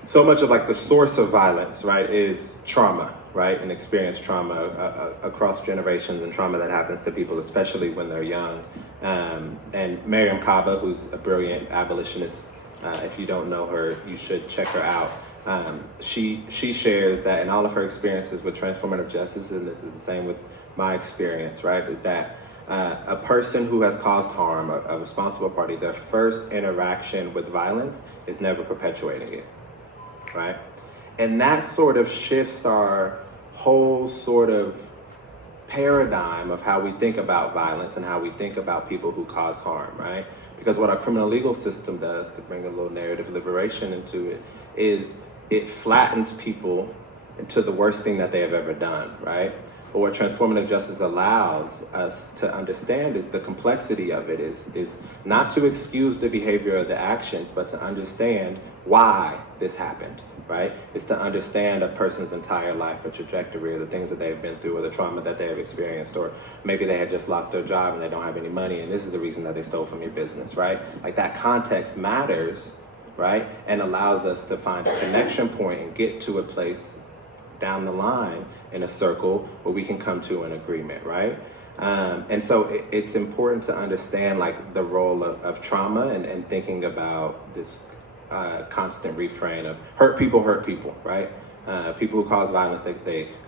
so much of like the source of violence, right, is trauma, right, and experienced trauma across generations, and trauma that happens to people, especially when they're young. And Miriam Kaba, who's a brilliant abolitionist, if you don't know her, you should check her out. She shares that in all of her experiences with transformative justice, and this is the same with my experience, right, is that a person who has caused harm, a responsible party, their first interaction with violence is never perpetuating it, right? And that sort of shifts our whole sort of paradigm of how we think about violence and how we think about people who cause harm, right? Because what our criminal legal system does, to bring a little narrative liberation into it, is it flattens people into the worst thing that they have ever done, right? But what transformative justice allows us to understand is the complexity of it, is not to excuse the behavior or the actions, but to understand why this happened, right? It's to understand a person's entire life or trajectory, or the things that they've been through, or the trauma that they have experienced, or maybe they had just lost their job and they don't have any money, and this is the reason that they stole from your business, right? Like, that context matters, right? And allows us to find a connection point and get to a place down the line in a circle where we can come to an agreement, right? And so it's important to understand like the role of trauma and thinking about this constant refrain of hurt people, right? People who cause violence,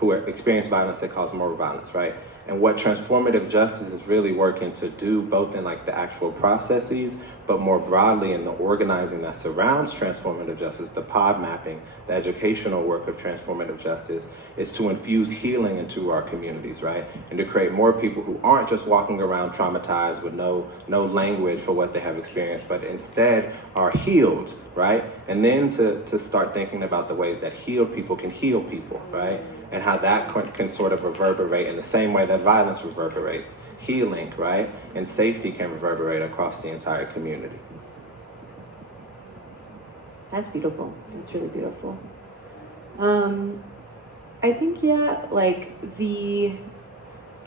who experience violence, they cause more violence, right? And what transformative justice is really working to do, both in like the actual processes, but more broadly in the organizing that surrounds transformative justice, the pod mapping, the educational work of transformative justice, is to infuse healing into our communities, right? And to create more people who aren't just walking around traumatized with no language for what they have experienced, but instead are healed, right? And then to start thinking about the ways that healed people can heal people, right? And how that can sort of reverberate in the same way that violence reverberates. Healing, right? And safety can reverberate across the entire community. That's beautiful. That's really beautiful. I think, like the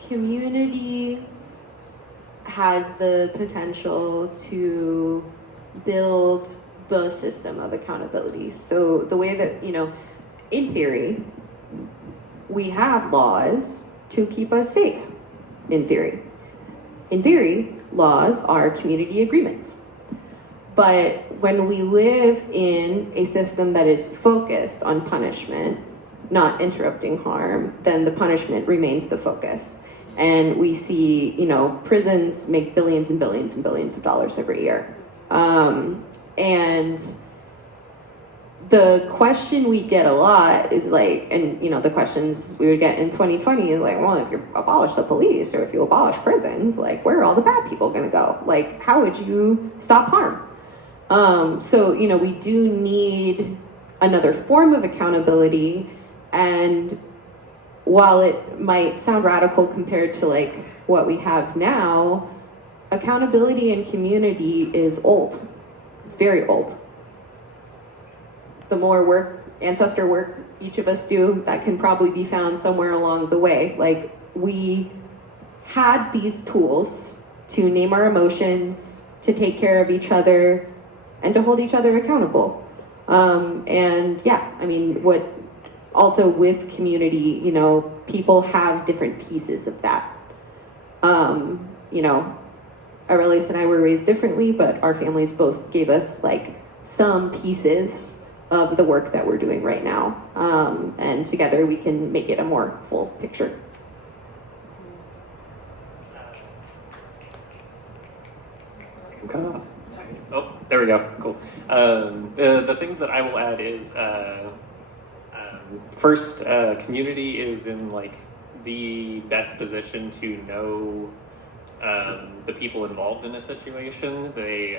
community has the potential to build the system of accountability. So the way that, in theory, we have laws to keep us safe, in theory. In theory, laws are community agreements. But when we live in a system that is focused on punishment, not interrupting harm, then the punishment remains the focus. And we see, prisons make billions and billions and billions of dollars every year. And the question we get a lot is like, and the questions we would get in 2020 is like, well, if you abolish the police or if you abolish prisons, like, where are all the bad people going to go? Like, how would you stop harm? So we do need another form of accountability. And while it might sound radical compared to like what we have now, accountability in community is old. It's very old. The more ancestor work each of us do, that can probably be found somewhere along the way. Like, we had these tools to name our emotions, to take care of each other, and to hold each other accountable. What also with community, people have different pieces of that. Aurelis and I were raised differently, but our families both gave us like some pieces of the work that we're doing right now. And together we can make it a more full picture. Oh, there we go. Cool. The things that I will add is first, community is in like the best position to know the people involved in a situation. They,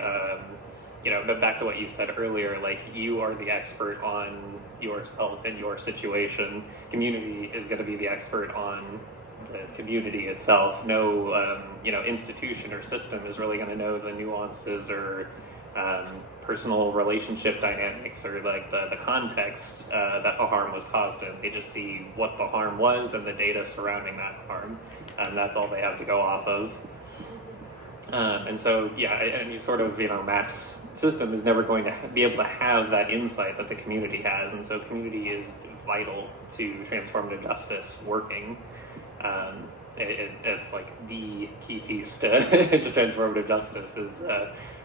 but back to what you said earlier, like, you are the expert on yourself and your situation. Community is going to be the expert on the community itself. No, institution or system is really going to know the nuances or personal relationship dynamics or like the context that a harm was caused in. They just see what the harm was and the data surrounding that harm, and that's all they have to go off of. And so, any sort of mass system is never going to be able to have that insight that the community has, and so community is vital to transformative justice working. It's like the key piece to transformative justice is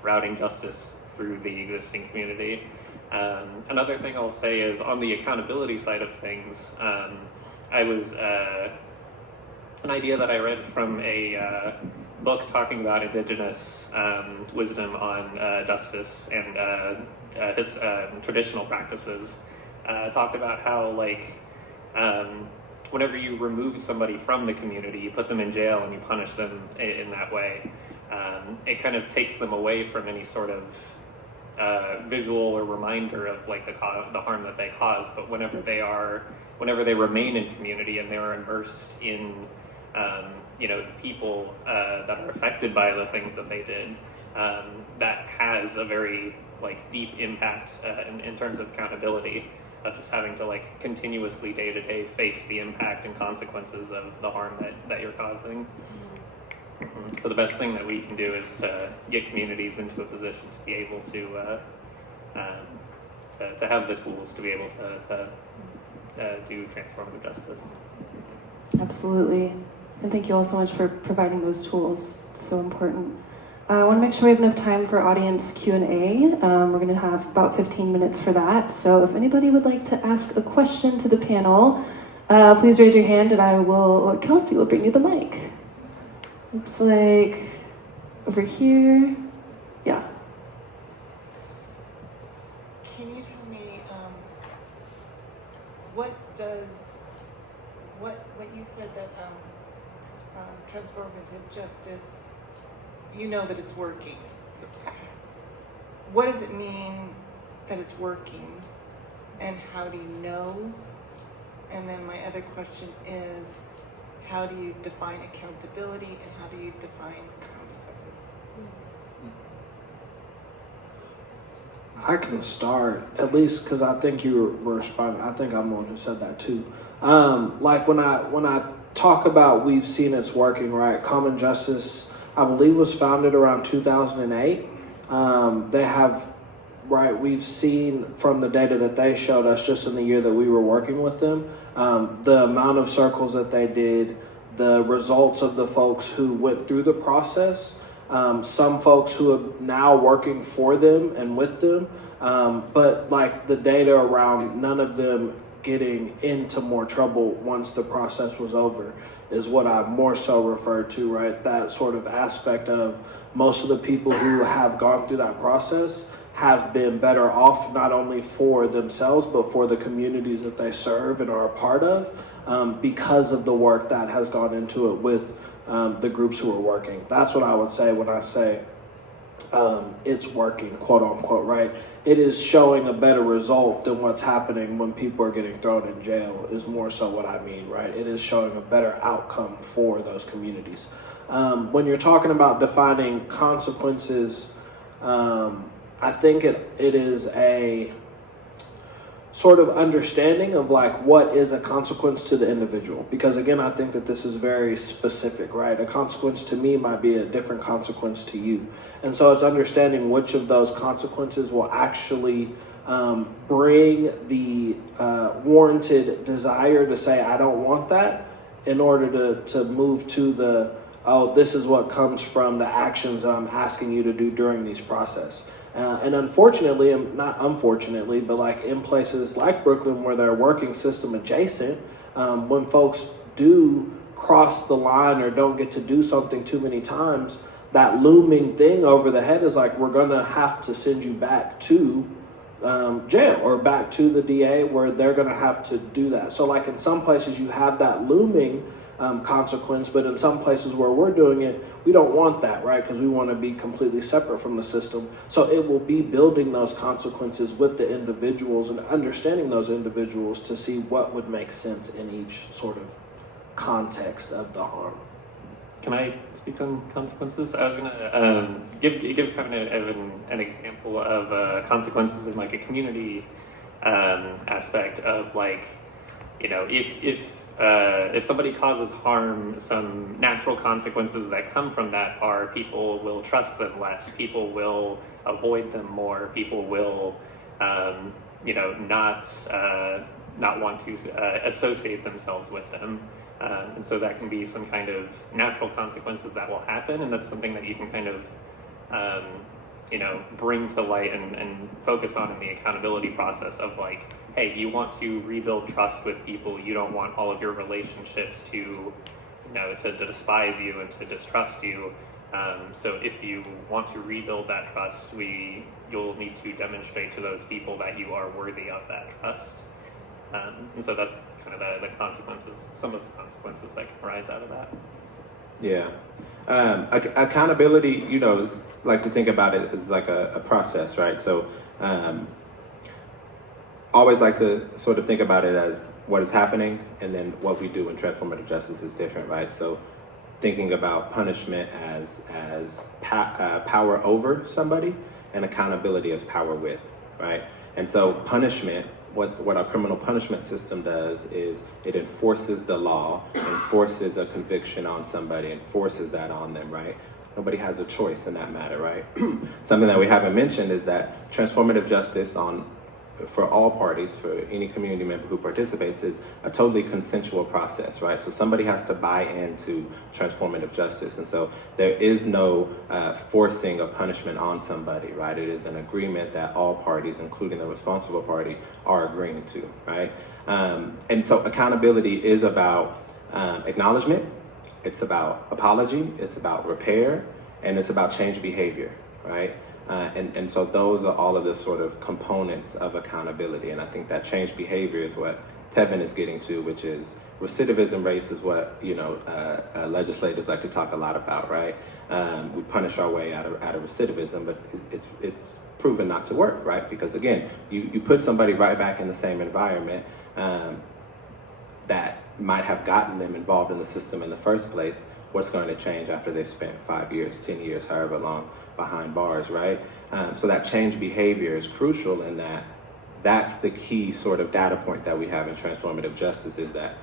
routing justice through the existing community. Another thing I'll say is on the accountability side of things, I was an idea that I read from a book talking about indigenous wisdom on justice and his traditional practices. Talked about how whenever you remove somebody from the community, you put them in jail and you punish them in that way, it kind of takes them away from any sort of visual or reminder of like the harm that they caused. But whenever they remain in community and they're immersed in the people that are affected by the things that they did, that has a very deep impact in terms of accountability, of just having to continuously day to day face the impact and consequences of the harm that you're causing. So the best thing that we can do is to get communities into a position to be able to have the tools to be able to do transformative justice. Absolutely. And thank you all so much for providing those tools. It's so important. I want to make sure we have enough time for audience Q&A. We're going to have about 15 minutes for that. So if anybody would like to ask a question to the panel, please raise your hand and Kelsey will bring you the mic. Looks like over here. Yeah. Can you tell me what you said that transformative justice, you know that it's working. So what does it mean that it's working, and how do you know? And then my other question is, how do you define accountability and how do you define consequences? I can start, at least because I think you were responding. I think I'm the one who said that too. When I talk about we've seen it's working, right? Common Justice, I believe, was founded around 2008. They have, right, we've seen from the data that they showed us just in the year that we were working with them, the amount of circles that they did, the results of the folks who went through the process, some folks who are now working for them and with them, but the data around, none of them getting into more trouble once the process was over is what I more so refer to, right? That sort of aspect of most of the people who have gone through that process have been better off, not only for themselves, but for the communities that they serve and are a part of, because of the work that has gone into it with the groups who are working. That's what I would say when I say it's working, quote unquote, right? It is showing a better result than what's happening when people are getting thrown in jail, is more so what I mean, right? It is showing a better outcome for those communities. When you're talking about defining consequences, I think it is a sort of understanding of like what is a consequence to the individual, because again, I think that this is very specific, right? A consequence to me might be a different consequence to you, and so it's understanding which of those consequences will actually bring the warranted desire to say I don't want that, in order to move to the, oh, this is what comes from the actions that I'm asking you to do during these process. And unfortunately, and not unfortunately, but like in places like Brooklyn where they're working system adjacent, when folks do cross the line or don't get to do something too many times, that looming thing over the head is like, we're gonna have to send you back to jail or back to the DA, where they're gonna have to do that. So like in some places you have that looming consequence, but in some places where we're doing it, we don't want that, right? Because we want to be completely separate from the system. So it will be building those consequences with the individuals and understanding those individuals to see what would make sense in each sort of context of the harm. Can I speak on consequences? I was gonna give kind of an example of consequences in like a community aspect of like, you know, if somebody causes harm, some natural consequences that come from that are people will trust them less, people will avoid them more, people will, not want to associate themselves with them. And so that can be some kind of natural consequences that will happen, and that's something that you can kind of, bring to light and focus on in the accountability process of like, hey, you want to rebuild trust with people. You don't want all of your relationships to despise you and to distrust you. So if you want to rebuild that trust, you'll need to demonstrate to those people that you are worthy of that trust. And so that's kind of the consequences, some of the consequences that can arise out of that. Yeah. Accountability, is like to think about it as like a process, right? So always like to sort of think about it as what is happening, and then what we do in transformative justice is different, right? So thinking about punishment as power over somebody, and accountability as power with, right? And so punishment, what our criminal punishment system does is it enforces the law, enforces a conviction on somebody, enforces that on them, right? Nobody has a choice in that matter, right? Something that we haven't mentioned is that transformative justice for all parties, for any community member who participates, is a totally consensual process, right? So somebody has to buy into transformative justice. And so there is no forcing a punishment on somebody, right? It is an agreement that all parties, including the responsible party, are agreeing to, right? And so accountability is about acknowledgement, it's about apology, it's about repair, and it's about change behavior, right? And so those are all of the sort of components of accountability. And I think that change behavior is what Tevin is getting to, which is recidivism rates is what, legislators like to talk a lot about, right? We punish our way out of recidivism, but it's proven not to work, right? Because again, you put somebody right back in the same environment that might have gotten them involved in the system in the first place. What's going to change after they've spent 5 years, 10 years, however long behind bars, right? So that change behavior is crucial in that's the key sort of data point that we have in transformative justice, is that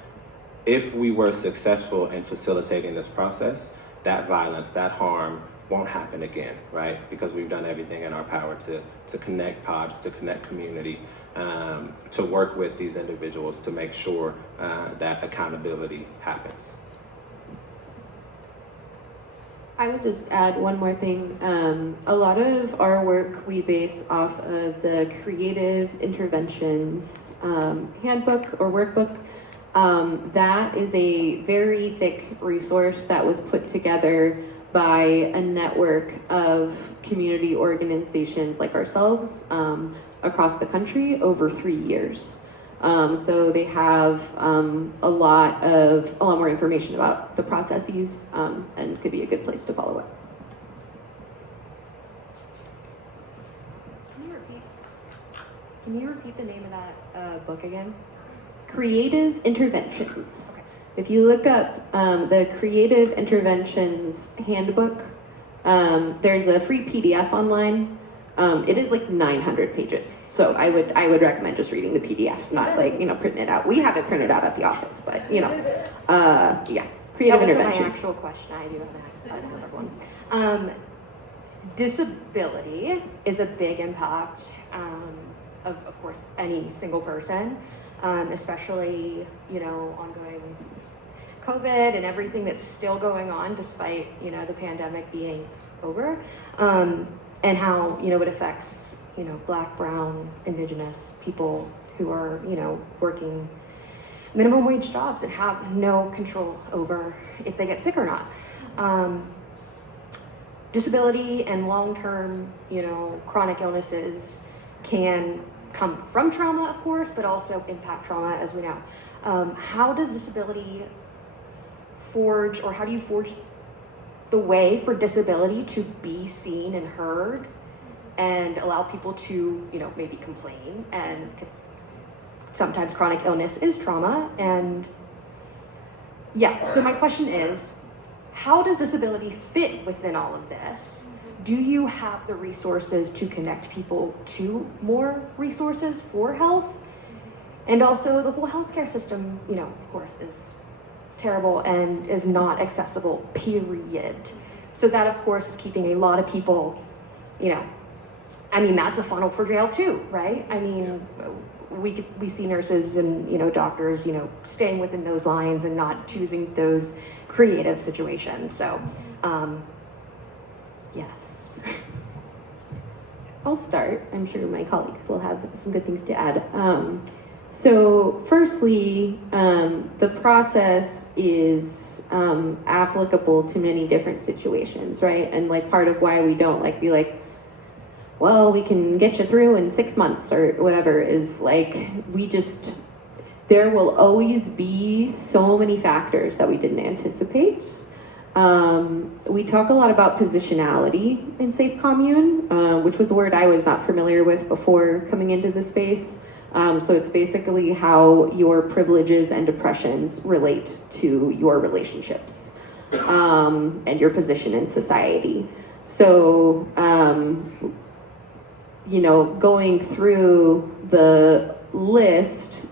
if we were successful in facilitating this process, that violence, that harm won't happen again, right? Because we've done everything in our power to connect pods, to connect community, to work with these individuals to make sure that accountability happens. I would just add one more thing. A lot of our work we base off of the Creative Interventions handbook or workbook. That is a very thick resource that was put together by a network of community organizations like ourselves across the country over 3 years. So they have a lot more information about the processes and could be a good place to follow it. Can you repeat the name of that book again? Creative Interventions. If you look up the Creative Interventions handbook, there's a free PDF online. It is like 900 pages, so I would recommend just reading the PDF, not like printing it out. We have it printed out at the office, but yeah. Creative That wasn't Interventions. my actual question. I do have another one. Disability is a big impact of course, any single person, especially ongoing COVID and everything that's still going on despite the pandemic being over. And how it affects Black, Brown, Indigenous people who are working minimum wage jobs and have no control over if they get sick or not. Disability and long-term chronic illnesses can come from trauma, of course, but also impact trauma, as we know. How does disability forge, or how do you forge the way for disability to be seen and heard and allow people to maybe complain? And sometimes chronic illness is trauma. And yeah, so my question is, how does disability fit within all of this? Do you have the resources to connect people to more resources for health? And also the whole healthcare system, of course, is terrible and is not accessible, period. So that, of course, is keeping a lot of people, that's a funnel for jail too, right? We see nurses and doctors, staying within those lines and not choosing those creative situations. So, yes. I'll start. I'm sure my colleagues will have some good things to add. So firstly, the process is applicable to many different situations, right? And like part of why we don't be like, well, we can get you through in 6 months or whatever is like, there will always be so many factors that we didn't anticipate. We talk a lot about positionality in Safe Commune, which was a word I was not familiar with before coming into the space. So it's basically how your privileges and oppressions relate to your relationships and your position in society. So, going through the list,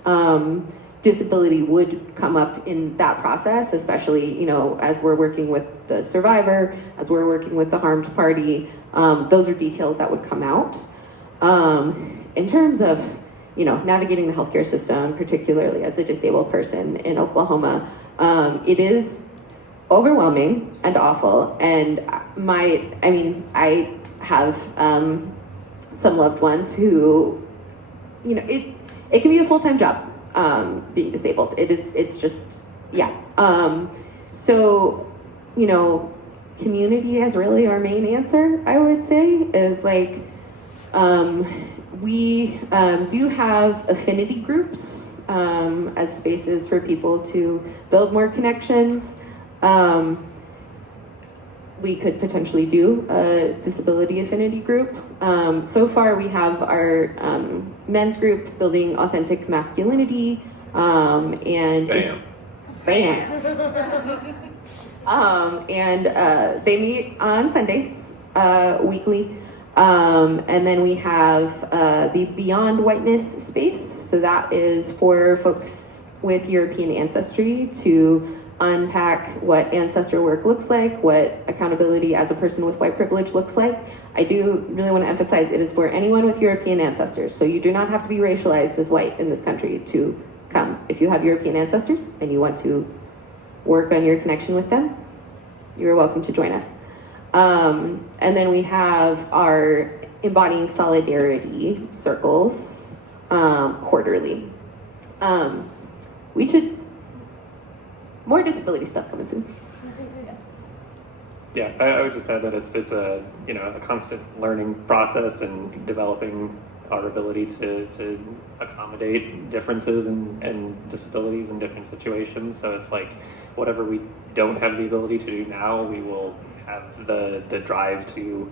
disability would come up in that process, especially, as we're working with the survivor, as we're working with the harmed party. Those are details that would come out. In terms of navigating the healthcare system, particularly as a disabled person in Oklahoma, it is overwhelming and awful. And I have some loved ones who, it can be a full-time job, being disabled. It's just, yeah. So, community is really our main answer, I would say, is like, we do have affinity groups as spaces for people to build more connections. We could potentially do a disability affinity group. So far we have our men's group, Building Authentic Masculinity, and bam. And they meet on Sundays, weekly. And then we have the Beyond Whiteness space. So that is for folks with European ancestry to unpack what ancestor work looks like, what accountability as a person with white privilege looks like. I do really want to emphasize it is for anyone with European ancestors. So you do not have to be racialized as white in this country to come. If you have European ancestors and you want to work on your connection with them, you're welcome to join us. And then we have our embodying solidarity circles quarterly. We should more disability stuff coming soon. Yeah, I would just add that it's a a constant learning process and developing our ability to accommodate differences and disabilities in different situations. So it's like whatever we don't have the ability to do now, we will have the drive to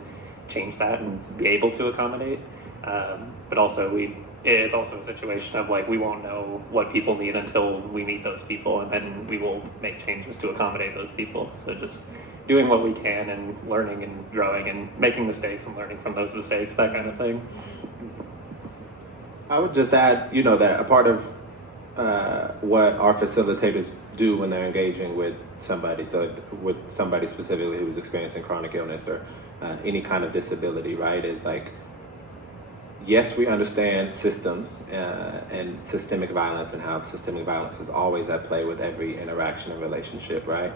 change that and be able to accommodate. But also it's also a situation of like we won't know what people need until we meet those people, and then we will make changes to accommodate those people. So just doing what we can and learning and growing and making mistakes and learning from those mistakes, that kind of thing. I would just add, that a part of what our facilitators do when they're engaging with somebody, so with somebody specifically who's experiencing chronic illness or any kind of disability, right, is like, yes, we understand systems and systemic violence and how systemic violence is always at play with every interaction and relationship, right?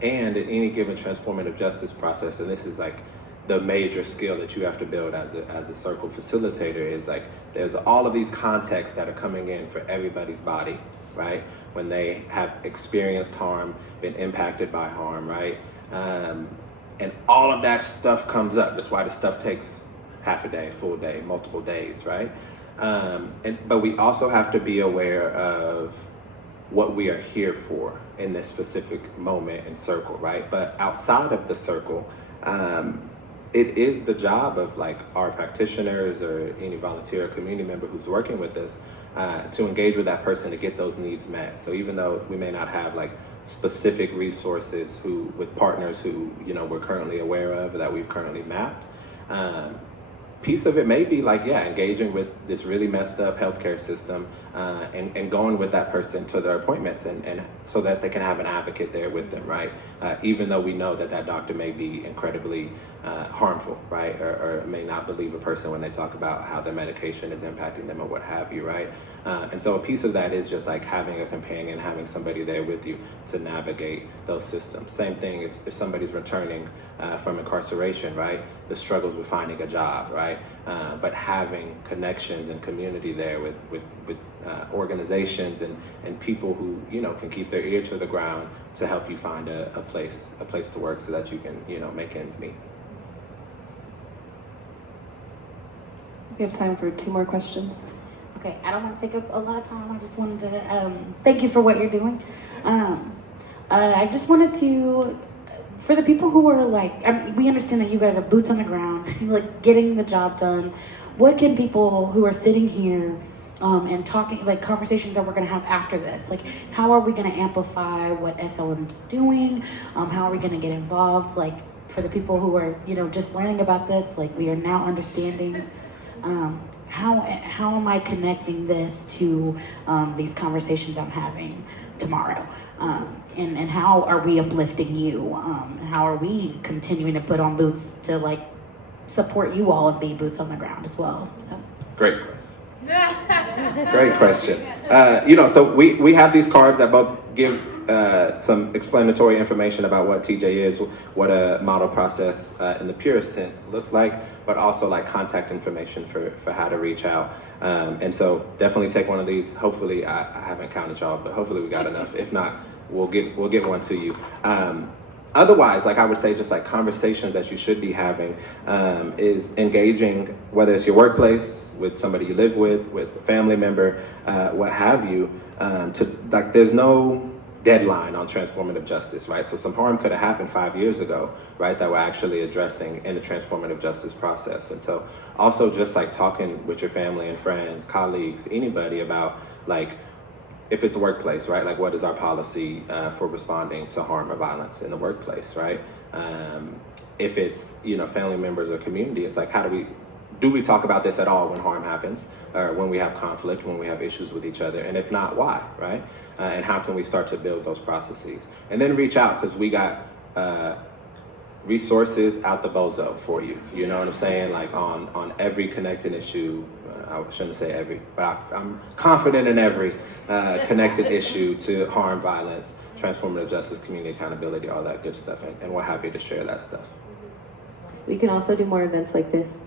And in any given transformative justice process, and this is like the major skill that you have to build as a circle facilitator, is like there's all of these contexts that are coming in for everybody's body, right? When they have experienced harm, been impacted by harm, right? And all of that stuff comes up. That's why the stuff takes half a day, full day, multiple days, right? But we also have to be aware of what we are here for in this specific moment and circle, right? But outside of the circle, it is the job of like our practitioners or any volunteer or community member who's working with this to engage with that person to get those needs met. So even though we may not have like specific resources with partners who we're currently aware of or that we've currently mapped, piece of it may be like, engaging with this really messed up healthcare system and going with that person to their appointments and so that they can have an advocate there with them, right? Even though we know that doctor may be incredibly harmful, right? Or may not believe a person when they talk about how their medication is impacting them or what have you, right? And so a piece of that is just like having a companion, having somebody there with you to navigate those systems. Same thing if somebody's returning from incarceration, right? The struggles with finding a job, right? But having connections and community there with organizations and people who can keep their ear to the ground to help you find a place to work so that you can make ends meet. We have time for 2 more questions. Okay, I don't want to take up a lot of time. I just wanted to thank you for what you're doing. I just wanted to, for the people who are like, we understand that you guys are boots on the ground, like getting the job done. What can people who are sitting here and talking, like conversations that we're going to have after this, like how are we going to amplify what FLM is doing? How are we going to get involved? Like for the people who are, just learning about this, like we are now understanding. How am I connecting this to these conversations I'm having tomorrow? And how are we uplifting you? How are we continuing to put on boots to like support you all and be boots on the ground as well? So Great question. So we have these cards that both give some explanatory information about what TJ is, what a model process in the purest sense looks like, but also like contact information for how to reach out. And so definitely take one of these. Hopefully, I haven't counted y'all, but hopefully we got enough. If not, we'll get one to you. Otherwise, like I would say, just like conversations that you should be having is engaging, whether it's your workplace, with somebody you live with a family member, what have you, to like there's no deadline on transformative justice, right? So some harm could have happened 5 years ago, right, that we're actually addressing in the transformative justice process. And so also just like talking with your family and friends, colleagues, anybody about like, if it's a workplace, right, like what is our policy for responding to harm or violence in the workplace, right? If it's, family members or community, it's like, do we talk about this at all when harm happens, or when we have conflict, when we have issues with each other? And if not, why, right? And how can we start to build those processes? And then reach out, because we got resources out the bozo for you. You know what I'm saying? Like on every connected issue, I shouldn't say every, but I'm confident in every connected issue to harm, violence, transformative justice, community accountability, all that good stuff. And we're happy to share that stuff. We can also do more events like this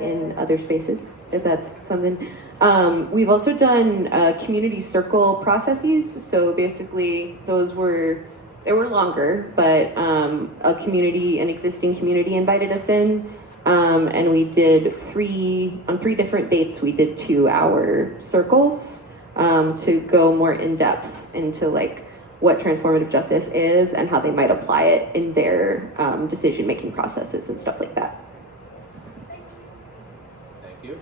in other spaces, if that's something. We've also done community circle processes. So basically, they were longer, but an existing community invited us in, and we did on three different dates. We did 2-hour circles to go more in depth into like what transformative justice is and how they might apply it in their decision-making processes and stuff like that. Thank you.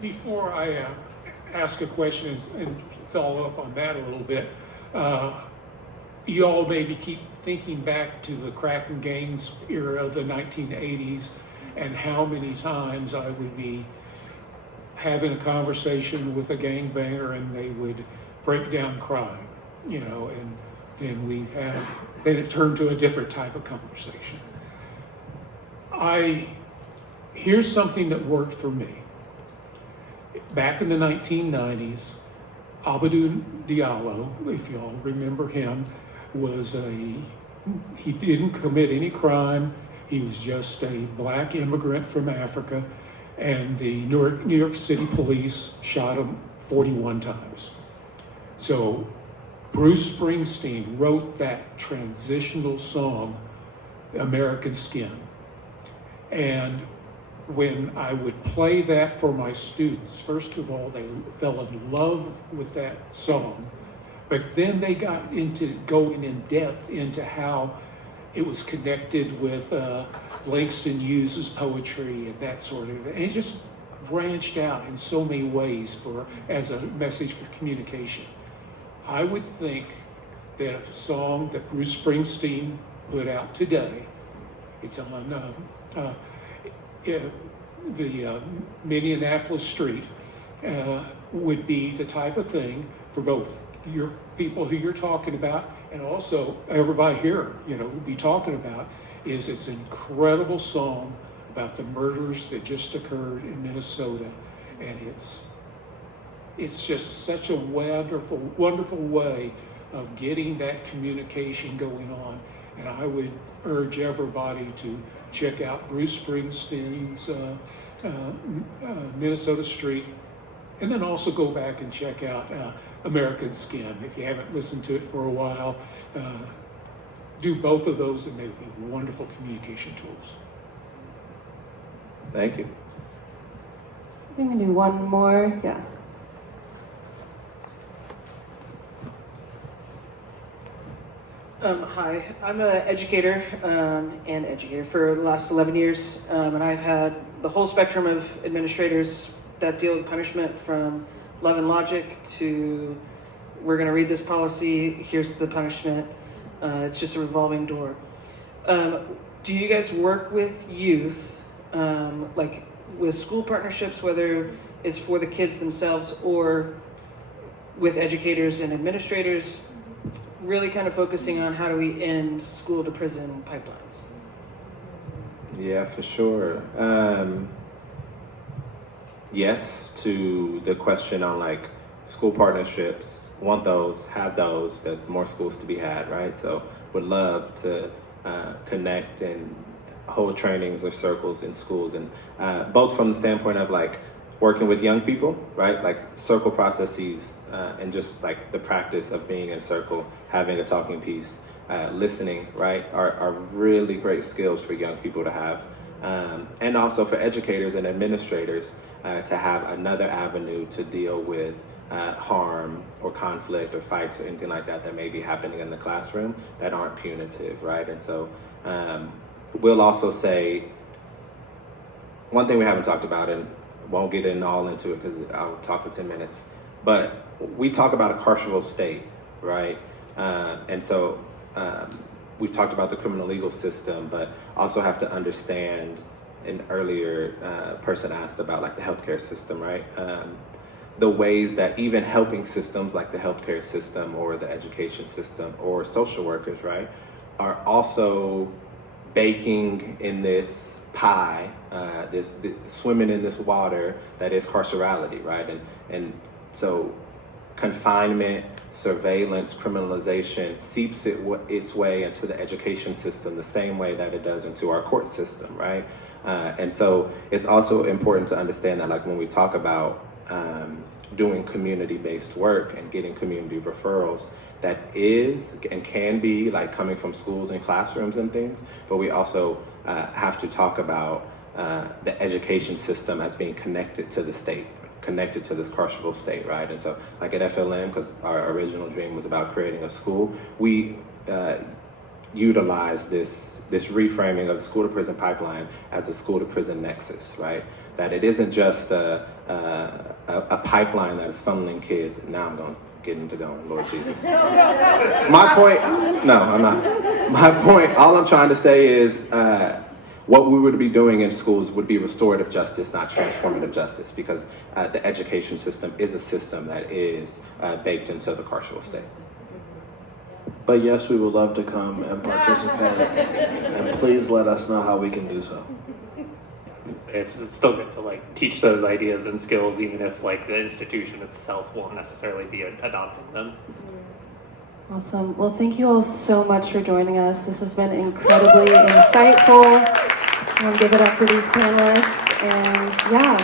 Before I ask a question and follow up on that a little bit, you all maybe keep thinking back to the crack and gangs era of the 1980s and how many times I would be having a conversation with a gangbanger and they would break down crying, and then it turned to a different type of conversation. Here's something that worked for me. Back in the 1990s, Abdou Diallo, if y'all remember him, he didn't commit any crime. He was just a black immigrant from Africa, and the New York City police shot him 41 times. So Bruce Springsteen wrote that transitional song, American Skin. And when I would play that for my students, first of all, they fell in love with that song, but then they got into going in depth into how it was connected with Langston Hughes's poetry and that sort of, and it just branched out in so many ways as a message for communication. I would think that a song that Bruce Springsteen put out today, it's on the Minneapolis street, would be the type of thing for both your people who you're talking about and also everybody here, would be talking about, is this incredible song about the murders that just occurred in Minnesota. And it's just such a wonderful, wonderful way of getting that communication going on. And I would urge everybody to check out Bruce Springsteen's Minnesota Street, and then also go back and check out American Skin. If you haven't listened to it for a while, do both of those and they would be wonderful communication tools. Thank you. I'm gonna do one more, yeah. Hi, I'm an educator and educator for the last 11 years, and I've had the whole spectrum of administrators that deal with punishment, from love and logic to we're going to read this policy, here's the punishment. It's just a revolving door. Do you guys work with youth, like with school partnerships, whether it's for the kids themselves or with educators and administrators, really kind of focusing on how do we end school to prison pipelines? Yeah, for sure. Yes to the question on like school partnerships. Want those, have those. There's more schools to be had, right? So would love to connect and hold trainings or circles in schools, and both from the standpoint of like working with young people, right? Like circle processes and just like the practice of being in circle, having a talking piece, listening, right? Are really great skills for young people to have. And also for educators and administrators to have another avenue to deal with harm or conflict or fights or anything like that may be happening in the classroom that aren't punitive, right? And so we'll also say, one thing we haven't talked about, and won't get all into it because I'll talk for 10 minutes, but we talk about a carceral state, right? And so we've talked about the criminal legal system, but also have to understand, an earlier person asked about like the healthcare system, right? The ways that even helping systems like the healthcare system or the education system or social workers, right, are also baking in this pie, this swimming in this water that is carcerality, right? And so confinement, surveillance, criminalization seeps its way into the education system the same way that it does into our court system, right? And so it's also important to understand that, like, when we talk about doing community-based work and getting community referrals, that is and can be like coming from schools and classrooms and things, but we also have to talk about the education system as being connected to the state, connected to this carceral state, right? And so, like at FLM, because our original dream was about creating a school, we utilize this reframing of the school to prison pipeline as a school to prison nexus, right? That it isn't just a pipeline that is funneling kids. Now I'm going to get into going, Lord Jesus. My point, no, I'm not. My point, all I'm trying to say is what we would be doing in schools would be restorative justice, not transformative justice, because the education system is a system that is baked into the carceral state. But yes, we would love to come and participate, and please let us know how we can do so. It's still good to like teach those ideas and skills, even if like the institution itself won't necessarily be adopting them. Awesome. Well, thank you all so much for joining us. This has been incredibly insightful. I want to give it up for these panelists. And yeah,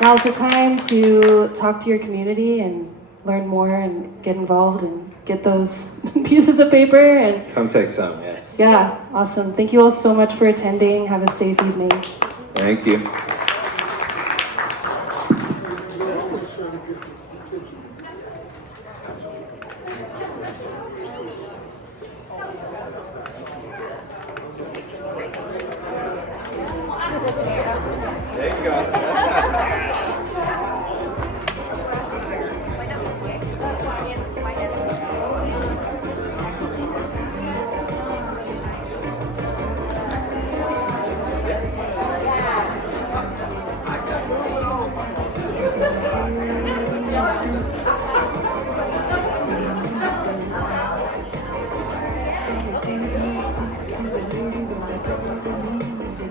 now's the time to talk to your community and learn more and get involved and get those pieces of paper. And Come take some, yes. yeah, awesome. Thank you all so much for attending. Have a safe evening. Thank you. There you go.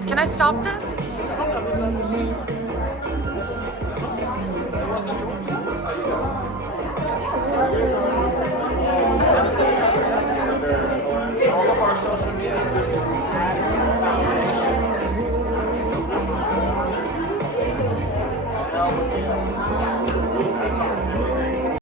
Can I stop this?